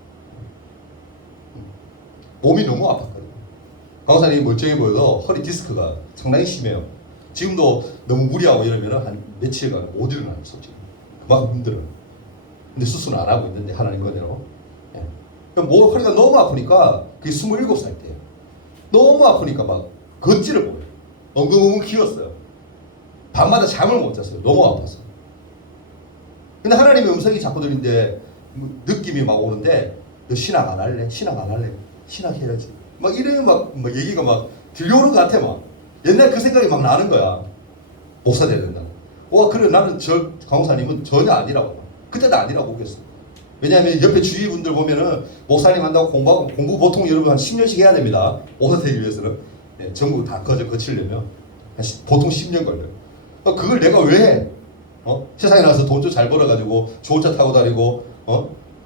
몸이 너무 아팠거든요. 강호사님이 멀쩡해 보여도 허리 디스크가 상당히 심해요. 지금도 너무 무리하고 이러면 한 며칠간 못 일어나요, 솔직히. 그만큼 힘들어요. 근데 수술은 안 하고 있는데 하나님 거대로. 예. 뭐 허리가 너무 아프니까 그게 27살 때예요. 너무 아프니까 막 걷지를 못해요. 엉엉엉 기었어요. 밤마다 잠을 못 잤어요. 너무 아파서. 근데 하나님의 음성이 자꾸 들리는데 느낌이 막 오는데 너 신학 안 할래? 신학 안 할래? 신학 해야지. 막 이런 막 얘기가 막 들려오는 것 같아 막. 옛날 그 생각이 막 나는 거야. 목사 돼야 된다. 와 그래 나는 저 강호사님은 전혀 아니라고. 그때도 아니라고 보겠어. 왜냐하면 옆에 주위 분들 보면은 목사님 한다고 공부하고 공부 보통 여러분 한 10년씩 해야 됩니다. 목사 되기 위해서는. 네, 전부 다 거치려면 보통 10년 걸려요. 그걸 내가 왜 해? 세상에 나와서 돈 좀 잘 벌어가지고 좋은 차 타고 다니고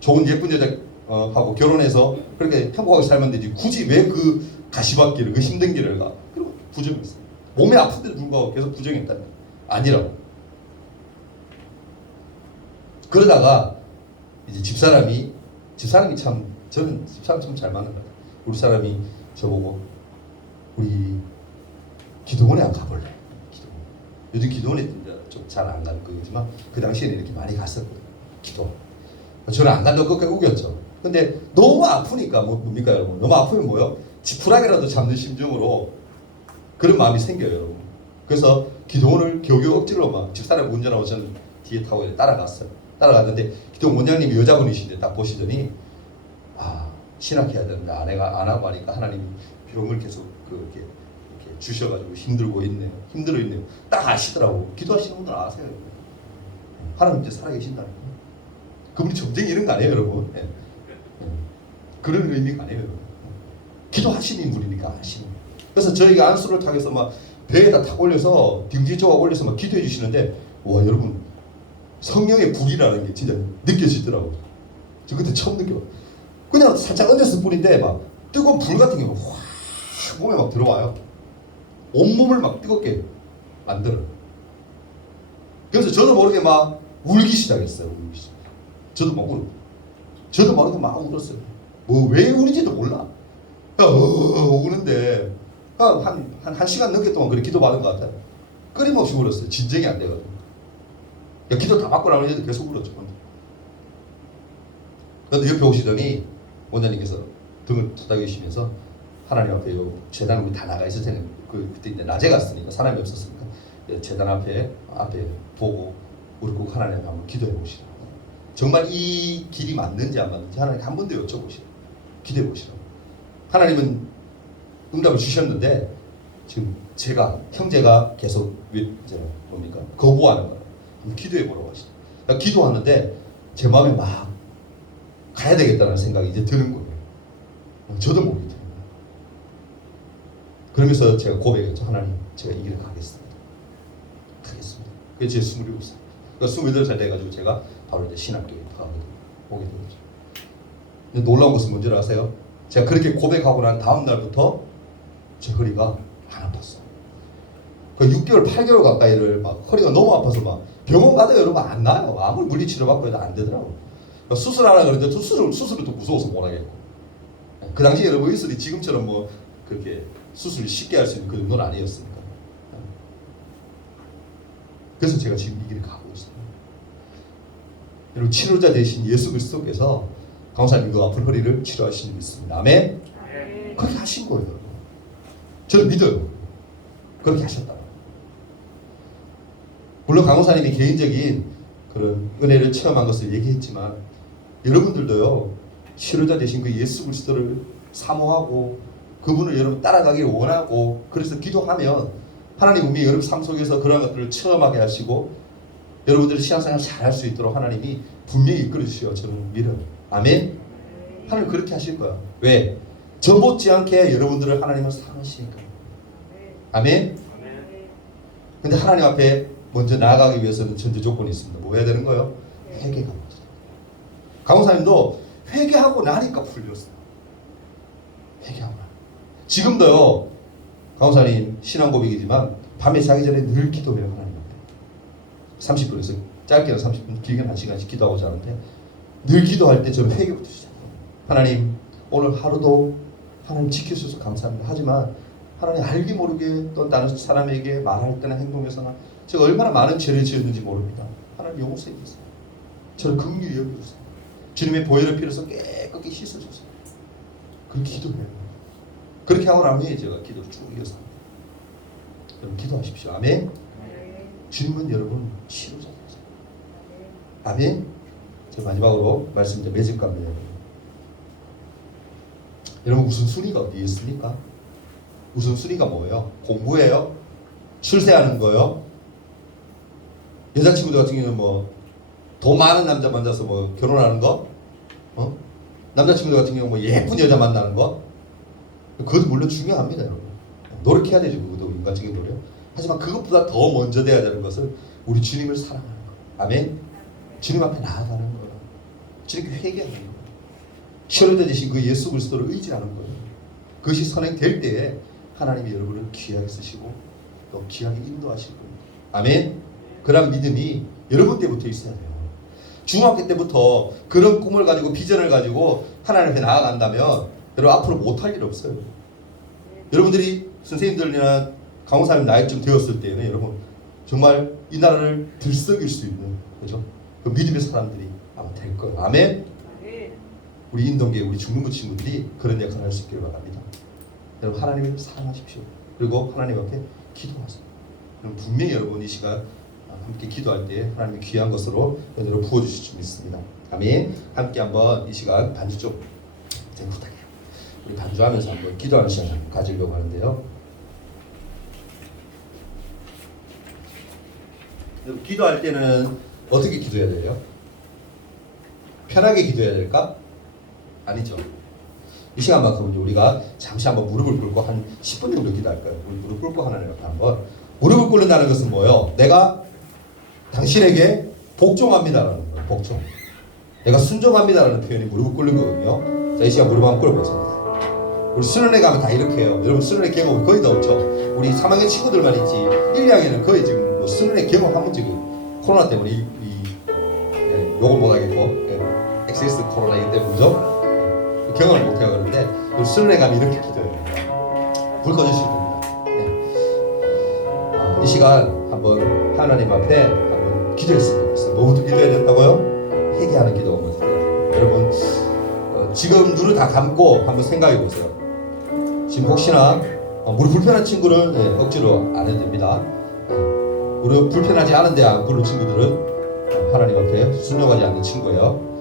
좋은 예쁜 여자 하고 결혼해서 그렇게 행복하게 살면 되지 굳이 왜 그 가시밭길을 그 힘든 길을 가? 그리고 부정했어요. 몸이 아픈데도 불구하고 계속 부정했다니 아니라고. 그러다가 이제 집사람이 참 저는 집사람 참 잘 맞는 것 같아요. 우리 사람이 저보고 우리 기도원에 안 가볼래? 기도원. 요즘 기도원에 좀 잘 안 가는 거지만 그 당시에는 이렇게 많이 갔었거든요. 기도. 저는 안 간다고 끝까지 우겼죠. 근데 너무 아프니까 뭡니까 여러분? 너무 아프면 뭐요? 지푸라기라도 잡는 심정으로 그런 마음이 생겨요, 여러분. 그래서 기도원을 겨우겨우 억지로 막 집사람 운전하고 저는 뒤에 타고 이렇게 따라갔어요. 따라갔는데 기도원 원장님이 여자분이신데 딱 보시더니 신학해야 되는데 아내가 안 하고 하니까 하나님이 병을 계속 이렇게 주셔가지고 힘들고 있네요. 힘들어 있네요. 딱 아시더라고. 기도하시는 분들 아세요. 하나님 이제 살아계신다는 거. 그분이 점쟁이 이런 거 아니에요, 여러분. 예. 그런 의미가 아니에요, 여러분. 기도하시는 분이니까 아시는 거예요. 그래서 저희가 안수를 타고서 막 배에다 탁 올려서 등지 조각 올려서 막 기도해 주시는데 와 여러분 성령의 불이라는 게 진짜 느껴지더라고요. 저 그때 처음 느껴요. 그냥 살짝 얹었을 뿐인데 막 뜨거운 불 같은 게 막 확 몸에 막 들어와요. 온몸을 막 뜨겁게 만들어요. 그래서 저도 모르게 막 울기 시작했어요. 울기 시작. 저도 막 저도 모르게 막 울었어요. 뭐 왜 우는지도 몰라. 우는데 한 시간 넘게 동안 그렇게 기도받은 것 같아요. 끊임없이 울었어요. 진정이 안 되거든요. 기도 다 받고 나면 이제 계속 울었죠. 그런데 옆에 오시더니 원장님께서 등을 토닥이시면서 하나님 앞에 재단 우리 다 나가 있을 때는 그때 이제 낮에 갔으니까 사람이 없었으니까 재단 앞에 보고 우리 꼭 하나님 앞에 한번 기도해 보시라고. 정말 이 길이 맞는지 안 맞는지 하나님 한 번 더 여쭤보시라고. 기도해 보시라고. 하나님은 응답을 주셨는데 지금 형제가 계속 이제 뭡니까 거부하는 거예요. 기도해 보라고 하시죠. 그러니까 기도하는데 제 마음에 막 가야 되겠다는 생각이 이제 드는 거예요. 저도 모르게 드는 거예요. 그러면서 제가 고백했죠. 하나님, 제가 이 길을 가겠습니다. 그게 제 27살. 그러니까 28살 돼가지고 제가 바로 이제 신학교에 오게 된 거죠. 근데 놀라운 것은 뭔지 아세요? 제가 그렇게 고백하고 난 다음 날부터 제 허리가 안 아팠어요. 그 6개월, 8개월 가까이를 막 허리가 너무 아파서 막 병원 가도 여러분 안 나요. 아무리 물리치료 받고 해도 안 되더라고요. 그러니까 수술하라 그러는데 수술을 또 무서워서 못 하겠고. 그 당시에 여러분 의술이 지금처럼 뭐 그렇게 수술을 쉽게 할 수 있는 그 정도는 아니었으니까. 그래서 제가 지금 이 길을 가고 있어요. 여러분 치료자 되신 예수 그리스도께서 강사님 그 아픈 허리를 치료하신 줄 믿습니다. 아멘. 그렇게 하신 거예요. 저는 믿어요. 그렇게 하셨다. 물론 강호사님이 개인적인 그런 은혜를 체험한 것을 얘기했지만 여러분들도요 치료자 되신 그 예수 그리스도를 사모하고 그분을 여러분 따라가길 원하고 그래서 기도하면 하나님 분명히 여러분 삶 속에서 그런 것들을 체험하게 하시고 여러분들이 신앙생활 잘할 수 있도록 하나님이 분명히 이끌어 주시오. 저는 믿어요. 아멘. 하나님 그렇게 하실 거야. 왜? 저 못지않게 여러분들을 하나님은 사랑하시니까. 아멘. 근데 하나님 앞에 먼저 나아가기 위해서는 전제 조건이 있습니다. 뭐 해야 되는 거예요? 회개가 먼저. 강호사님도 회개하고 나니까 풀렸어요. 회개하고 나. 지금도요. 강호사님 신앙 고백이지만 밤에 자기 전에 늘 기도해요. 하나님 앞에. 30분에서 짧게는 30분, 길게는 1시간씩 기도하고 자는데 늘 기도할 때 저는 회개부터 시작해요. 하나님 오늘 하루도 하나님 지켜주셔서 감사합니다. 하지만 하나님 알게 모르게 또 다른 사람에게 말할 때나 행동에서나 제가 얼마나 많은 죄를 지었는지 모릅니다. 하나님 용서해 주세요. 저를 긍휼히 여겨주세요. 주님의 보혈의 피로서 깨끗이 씻어주세요. 그렇게 기도해요. 그렇게 하고 나면 제가 기도를 쭉 이어서 합니다. 여러분 기도하십시오. 아멘. 주님은 여러분 치료자예요. 아멘. 제가 마지막으로 말씀 이제 맺을 겁니다. 여러분 우선순위가 어디에 있습니까? 우선순위가 뭐예요? 공부예요? 출세하는 거요? 여자친구들 같은 경우는 뭐 돈 많은 남자 만나서 뭐 결혼하는 거? 남자친구들 같은 경우 뭐 예쁜 여자 만나는 거? 그것도 물론 중요합니다, 여러분. 노력해야 되죠, 그것도 인간적인 노력. 하지만 그것보다 더 먼저 돼야 되는 것은 우리 주님을 사랑하는 거. 아멘. 주님 앞에 나아가는 거예요. 주님께 회개하는 거예요. 치료자 되신 그 예수 그리스도를 의지하는 거예요. 그것이 선행될 때에 하나님이 여러분을 귀하게 쓰시고 또 귀하게 인도하실 겁니다. 아멘. 그런 믿음이 여러분 때부터 있어야 돼요. 중학교 때부터 그런 꿈을 가지고 비전을 가지고 하나님 앞에 나아간다면 여러분 앞으로 못할 일 없어요. 여러분들이 선생님들이나 강호사님 나이쯤 되었을 때는 여러분 정말 이 나라를 들썩일 수 있는 그죠? 그 믿음의 사람들이 아마 될 거예요. 아멘. 우리 인동계 우리 중등부 친구들이 그런 역할을 할 수 있기를 바랍니다. 여러분 하나님을 사랑하십시오. 그리고 하나님 앞에 기도하세요. 그럼 분명히 여러분 이 시간 함께 기도할 때 하나님이 귀한 것으로 은혜로 부어주실 줄 믿습니다. 아멘. 함께 한번 이 시간 반주 좀 부탁해요. 우리 반주하면서 한번 기도하는 시간 가지려고 하는데요. 기도할 때는 어떻게 기도해야 돼요? 편하게 기도해야 될까? 아니죠. 이 시간만큼은 우리가 잠시 한번 무릎을 꿇고 한 10분 정도 기도할 거예요. 무릎 꿇고 하나님 앞에 한번. 무릎을 꿇는다는 것은 뭐예요? 내가 당신에게 복종합니다라는 거예요. 복종. 내가 순종합니다라는 표현이 무릎을 꿇는 거거든요. 자, 이 시간 무릎 한번 꿇어보겠습니다. 우리 수련회 가면 다 이렇게 해요. 여러분 수련회 경험이 거의 다 없죠. 우리 3학년 친구들만 있지 1, 2학년은 거의 지금 뭐 수련회 경험 한번 지금 코로나 때문에 요걸 못하겠고 XS 코로나이기 때문에 그죠? 경험을 못해요. 그런데 우리 수련회 가면 이렇게 기도해요. 불 꺼주실 겁니다. 이 시간 한번 하나님 앞에 한번 기도했으면 좋겠어요. 뭐부터 기도해야 된다고요? 회개하는 기도가 먼저 돼요. 여러분 지금 눈을 다 감고 한번 생각해 보세요. 지금 혹시나 무릎 불편한 친구는 억지로 안 해도 됩니다. 무릎 불편하지 않은데 안 부른 친구들은 하나님 앞에 순종하지 않는 친구예요.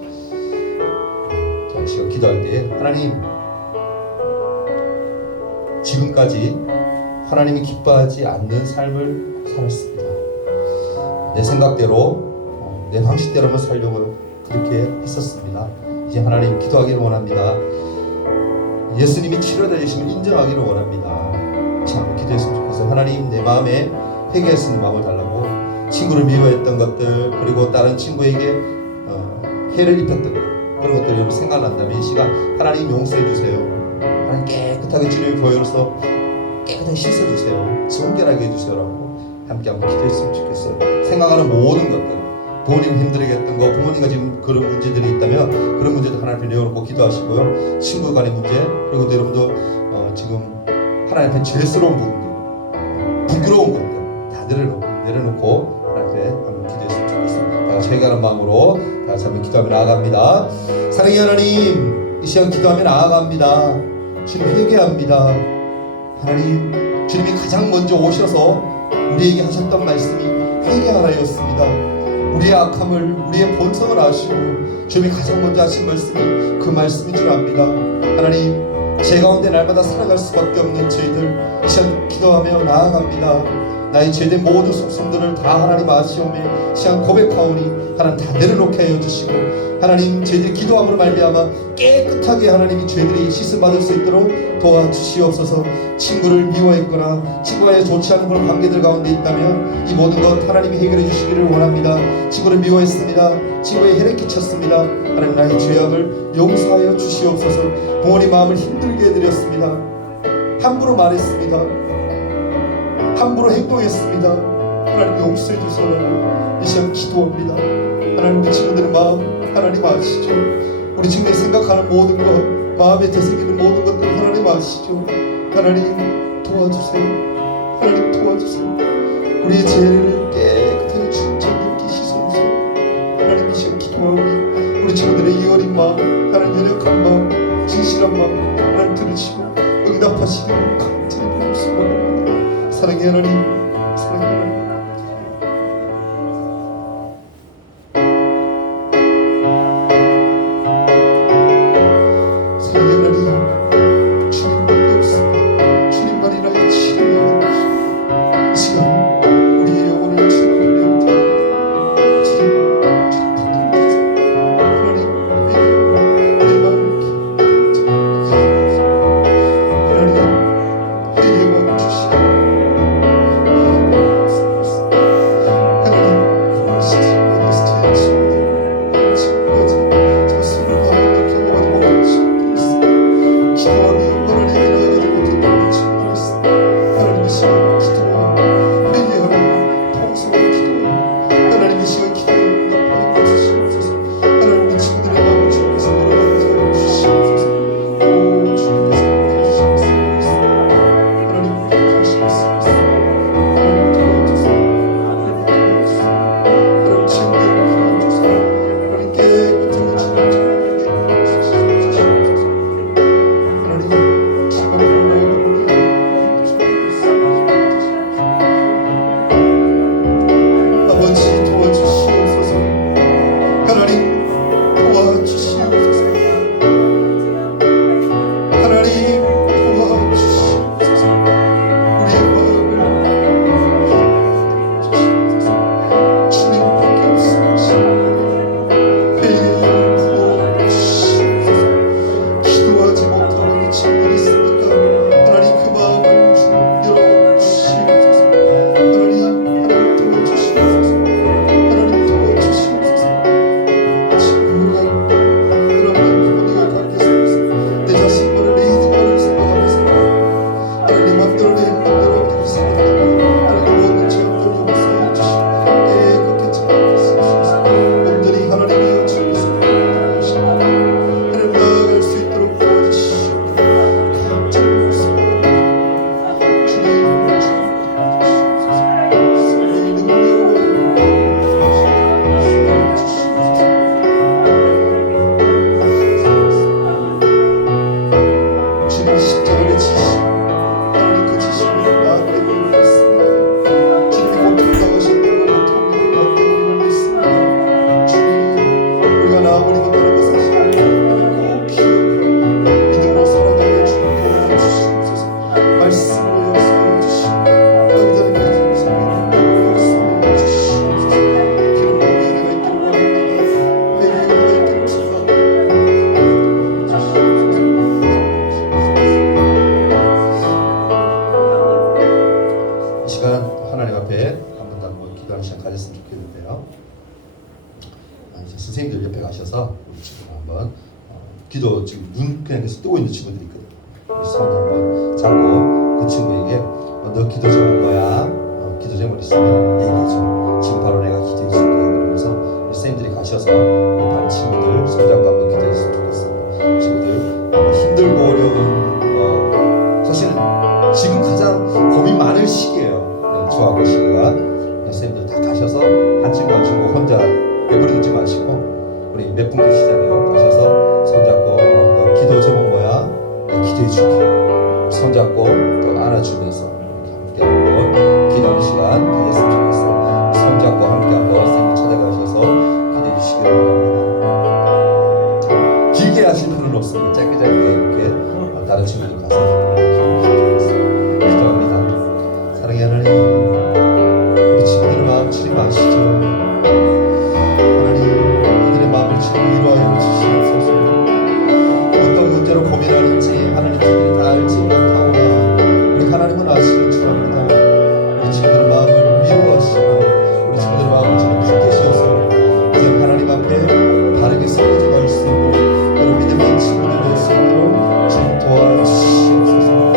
자, 지금 기도할 때 하나님 지금까지 하나님이 기뻐하지 않는 삶을 살았습니다. 내 생각대로 내 방식대로만 살려고 그렇게 했었습니다. 이제 하나님 기도하기를 원합니다. 예수님이 치료되시면 인정하기를 원합니다. 참 기도했으면 좋겠어요. 하나님 내 마음에 회개할 수 있는 마음을 달라고. 친구를 미워했던 것들 그리고 다른 친구에게 해를 입혔던 것 그런 것들이 여러분 생각난다면 이 시간 하나님 용서해 주세요. 하나님 깨끗하게 주님의 보혈로서 깨끗하게 씻어주세요. 정결하게 해주세요라고 함께 한번 기도했으면 좋겠어요. 생각하는 모든 것들 부모님 힘들게 했던 거 부모님과 지금 그런 문제들이 있다면 그런 문제도 하나님 앞에 내어놓고 기도하시고요. 친구 간의 문제 그리고 또 여러분도 지금 하나님 앞에 죄스러운 부분들 부끄러운 것들 다 내려놓고 하나님 앞에 한번 기도했으면 좋겠습니다. 다 같이 회개하는 마음으로 다 같이 한번 기도하며 나아갑니다. 사랑의 하나님 이 시간 기도하며 나아갑니다. 주님 회개합니다. 하나님 주님이 가장 먼저 오셔서 우리에게 하셨던 말씀이 회개하라였습니다. 우리의 악함을 우리의 본성을 아시고 주님이 가장 먼저 하신 말씀이 그 말씀인 줄 압니다. 하나님 제 가운데 날마다 살아갈 수밖에 없는 저희들 이 시간 기도하며 나아갑니다. 나의 죄된 모든 속성들을 다 하나님 아시오매 시간 고백하오니 하나님 다 내려놓게 하여 주시고 하나님 저희들이 기도함으로 말미암아 깨끗하게 하나님이 죄들이 씻음 받을 수 있도록 도와주시옵소서. 친구를 미워했거나 친구와의 좋지 않은 그런 관계들 가운데 있다면 이 모든 것 하나님이 해결해 주시기를 원합니다. 친구를 미워했습니다. 친구에 해를 끼쳤습니다. 하나님 나의 죄악을 용서하여 주시옵소서. 부모님 마음을 힘들게 해드렸습니다. 함부로 말했습니다. 함부로 행동했습니다. 하나님 용서해 주소서. 이 시간 기도합니다. 하나님 우리 친구들의 마음 하나님 아시죠? 우리 친구들이 생각하는 모든 것 마음에 되새기는 모든 것들 하나님 아시죠? 하나님 도와주세요. 하나님 도와주세요. 우리의 죄를 깨끗하게 주님께 씻어주소. 하나님 이 시간 기도하오니 우리 친구들의 이 어린 마음 하나님 연약한 마음 진실한 마음 하나님 들으시고 응답하시기를 감사히 부탁드립니다. 사랑의 하나님 사랑의 하나님 십자가의 지심, 하나님 그 지심을 나아버리고 있습니다. 주님이 고통 당하셨다고 고통을 받게 우리를 믿습니다. 주님, 우리가 나아버리고 다른 것 사실을 꼭 기억하고 믿음으로 살아가는 주님 도와주시옵소서. 말씀으로 역사해 주시고 남자를 가진 삶을 역사해 주시옵소서. 기름 부음의 은혜가 있기를 원합니다. 회개의 은혜가 있기를 축복합니다. 이 시간 하나님 앞에 한 번 더 한번 기도하는 시간 가졌으면 좋겠는데요. 이제 선생님들 옆에 가셔서 우리 친구 한번 기도 지금 눈 그냥 계속 뜨고 있는 친구들이 있거든요. 우리 손 한번 잡고 그 친구에게 너 기도 제목 뭐야? 기도 제목 있으면 얘기해줘. 지금 바로 내가 기도해 줄게. 그러면서 우리 선생님들이 가셔서 우리 반 친구들 손잡고 한번 기도해 줬으면 좋겠어요. 친구들 힘들고 어려운 사실은 지금 가장 고민 많을 시기예요. 중학교 시기가. 선생님들 다 가셔서 한 친구 한 친구 혼자 내버려 두지 마시고 우리 몇 분 계시잖아요. 가셔서 손잡고 기도 제목 뭐야? 내가 기도해 줄게. 손잡고 또 안아주면서 함께 한번 기도하는 시간 가졌으면 좋겠어요. 손잡고 함께 한번 선생님 찾아가셔서 기도해 주시기 바랍니다. 길게 하실 필요는 없습니다. 짧게 이렇게 다른 친구들 가서 기도합니다. 사랑의 하나님, 우리 친구들의 마음 치리 마시죠. 하나님, 이들의 마음을 치리 위로하여 주시옵소서. 어떤 문제로 고민하는지 하나님 저들이 다 알지 못하오나 우리 하나님은 아시는 줄 압니다. 우리 친구들의 마음을 위로하시고 우리 친구들의 마음을 지금 붙드셔서 이제 하나님 앞에 바르게 세워져갈 수 있는 그런 믿음의 친구들의 생활을 지금 도와주시옵소서.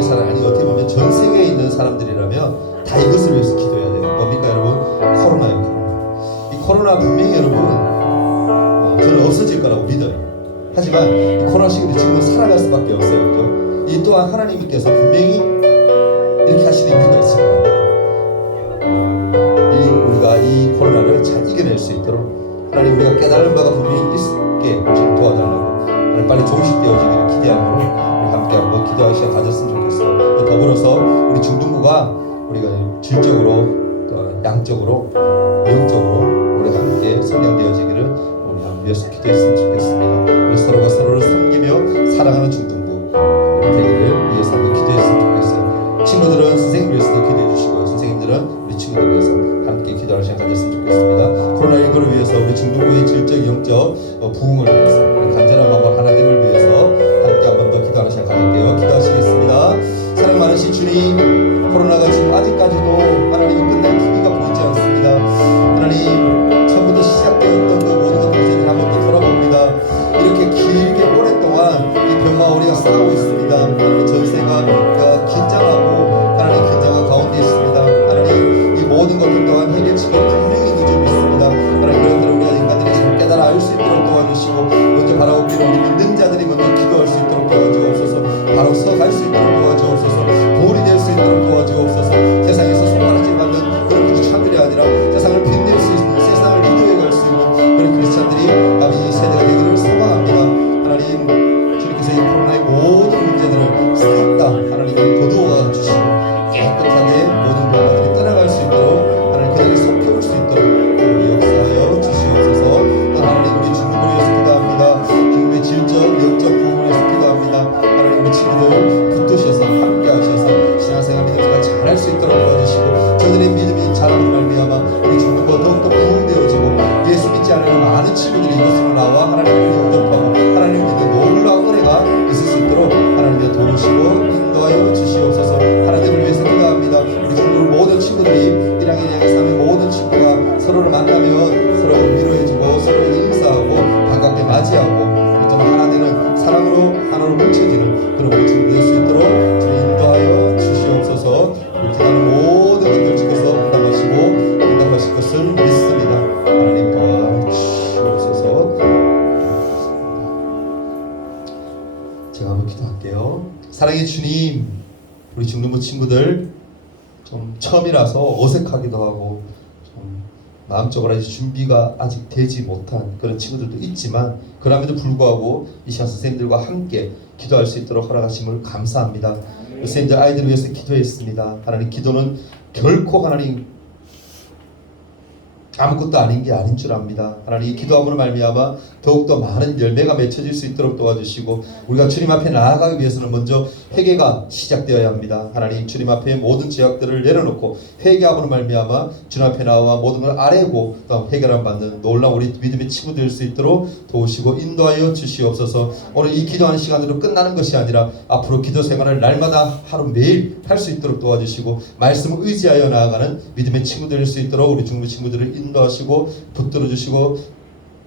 한국의 사람 아니 어떻게 보면 전 세계에 있는 사람들이라면 다 이것을 위해서 기도해야 돼요. 뭡니까 여러분? 코로나예요. 코로나. 이 코로나 분명히 여러분 저는 없어질 거라고 믿어요. 하지만 이 코로나 시기를 지금은 살아갈 수밖에 없어요. 그죠? 이 또한 하나님께서 분명히 이렇게 하시는 이유가 있을 겁니다. 우리가 이 코로나를 잘 이겨낼 수 있도록 하나님 우리가 깨달은 바가 분명히 있게 좀 도와달라고 하나님 빨리 종식되어지기를 기대하므로 우리 함께 한번 기도할 시간 가졌으면 좋겠어요. 더불어서 우리 중등부가 우리가 질적으로 또 양적으로 영적으로 우리 함께 성장되어지기를 우리 한번 위해서 기도했으면 좋겠습니다. 우리 서로가 서로를 섬기며 사랑하는 중등부 우리 되기를 위해서 한번 기도했으면 좋겠어요. 친구들은 선생님 위해서도 기도해 주시고요. 선생님들은 우리 친구들 위해서 함께 기도할 시간 가졌으면 좋겠습니다. 코로나19를 위해서 우리 중등부의 질적 영적 부흥을 위해서 간절한 마음으로 하나님을 위해서 함께 한 번 더 기도하는 시간 가질게요. 기도하시겠습니다. 사랑 많으신 주님, 코로나가 지금 아직까지도 하나님의 끝날 기미가 보이지 않습니다. 하나님 처음부터 시작되었던 그 모든 것들을 한 번 더 돌아봅니다. 이렇게 길게 오랫동안 이 병마와 우리가 싸우고 있습니다. 하나님 전세가 긴장하고 하나님 긴장한 가운데 있습니다. 하나님 이 모든 것들 또한 해결책이 분명히 있는 줄 믿습니다. 하나님 그런 것들을 우리가 인간들이 잘 깨달아 알 수 있도록 도와주시고 먼저 바라보기로 우리 믿는 자들이 먼저 기도할 수 있도록 도와주옵소서. 바로 서갈 수 있도록 도와주옵소서. 돌이 될 수 있도록 도와주옵소서. 세상에서 손가락질 받는 그런 크리스찬들이 아니라 세상을 빛낼 수 있는 세상을 리드해 갈 수 있는 그런 크리스찬들이 아버지 이 세대가 되기를 소망합니다. 하나님 주님께서 이 코로나의 모든 문제들을 싹 다 하나님 거두어 주시고 깨끗하게 모든 병마들이 떠나갈 수 있도록 하나님 그들이 섭혀올 수 있도록 역사하여 주시옵소서. 또 하나님 우리 중국을 위해서 기도합니다. 중국의 질적 영적 부흥을 위해서 기도합니다. 하나님 우리 친구들 붙드셔서 함께 하셔서 신앙생활 믿음생활 잘할 수 있도록 도와주시고 저들의 믿음이 자라는 말미암아 우리 중국과 더욱더 부흥되어지고 예수 믿지 않는 많은 친구들이 이곳으로 나와 하나님을 영접하고 하나님을 믿는 놀라운 은혜가 있을 수 있도록 하나님의 도우시고 인도하여 주시옵소서. 하나님을 위해서 기도합니다. 우리 중국 모든 친구들이 1학년 2학년 3학년 모든 친구가 서로를 만나면 서로 위로해주고 서로에게 인사하고 반갑게 맞이하고 또 하나 되는 사랑으로 하나로 뭉쳐지는 그런 우리 친구들 될 수 있도록 주님 인도하여 주시옵소서. 우리 기도하는 모든 것들 주께서 응답하실 것을 믿습니다. 하나님 도와주시옵소서. 제가 한번 기도할게요. 사랑의 주님, 우리 중등부 친구들 좀 처음이라서 어색하기도 하고 좀 마음적으로 아직 준비가 아직 되지 못한 그런 친구들도 있지만 그럼에도 불구하고 이 시간 선생님들과 함께 기도할 수 있도록 허락하심을 감사합니다. 선생님들 아이들을 위해서 기도했습니다. 하나님 기도는 결코 하나님 아무것도 아닌 게 아닌 줄 압니다. 하나님 기도함으로 말미암아 더욱더 많은 열매가 맺혀질 수 있도록 도와주시고 우리가 주님 앞에 나아가기 위해서는 먼저 회개가 시작되어야 합니다. 하나님 주님 앞에 모든 죄악들을 내려놓고 회개함으로 말미암아 주님 앞에 나와 모든 걸 아뢰고 또 해결함 받는 놀라운 우리 믿음의 친구 될 수 있도록 도우시고 인도하여 주시옵소서. 오늘 이 기도하는 시간으로 끝나는 것이 아니라 앞으로 기도 생활을 날마다 하루 매일 할 수 있도록 도와주시고 말씀을 의지하여 나아가는 믿음의 친구 될 수 있도록 우리 중부 친구들을 인도하시고 붙들어 주시고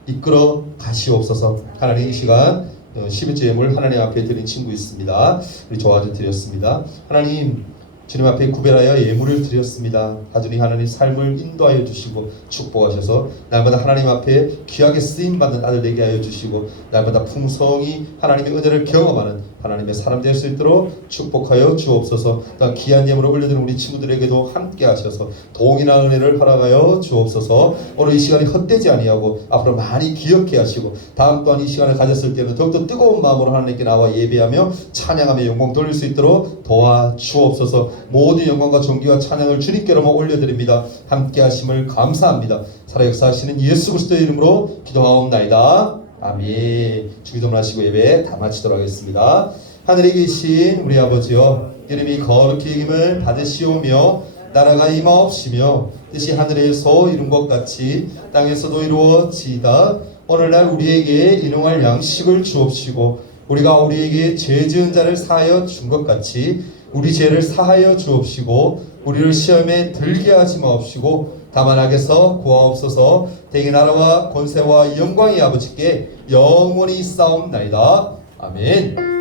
이끌어 가시옵소서. 하나님 이 시간 11조 예물 하나님 앞에 드린 친구 있습니다. 우리 조화주 드렸습니다. 하나님 주님 앞에 구별하여 예물을 드렸습니다. 가족이 하나님 삶을 인도하여 주시고 축복하셔서 날마다 하나님 앞에 귀하게 쓰임받는 아들 되게 하여 주시고 날마다 풍성히 하나님의 은혜를 경험하는 하나님의 사람 될 수 있도록 축복하여 주옵소서. 또한 귀한 예물을 올려드리는 우리 친구들에게도 함께 하셔서 동일한 은혜를 허락하여 주옵소서. 오늘 이 시간이 헛되지 아니하고 앞으로 많이 기억해 하시고 다음 또한 이 시간을 가졌을 때는 더욱더 뜨거운 마음으로 하나님께 나와 예배하며 찬양하며 영광 돌릴 수 있도록 도와주옵소서. 모든 영광과 존귀와 찬양을 주님께로만 올려드립니다. 함께 하심을 감사합니다. 살아 역사하시는 예수 그리스도의 이름으로 기도하옵나이다. 아멘. 주기도문 하시고 예배 다 마치도록 하겠습니다. 하늘에 계신 우리 아버지여, 이름이 거룩히 여김을 받으시오며 나라가 임하옵시며 뜻이 하늘에서 이룬 것 같이 땅에서도 이루어지이다. 오늘날 우리에게 일용할 양식을 주옵시고 우리가 우리에게 죄 지은 자를 사하여 준 것 같이 우리 죄를 사하여 주옵시고 우리를 시험에 들게 하지 마옵시고 다만 악에서 구하옵소서. 대개 나라와 권세와 영광이 아버지께 영원히 싸움나이다. 아멘.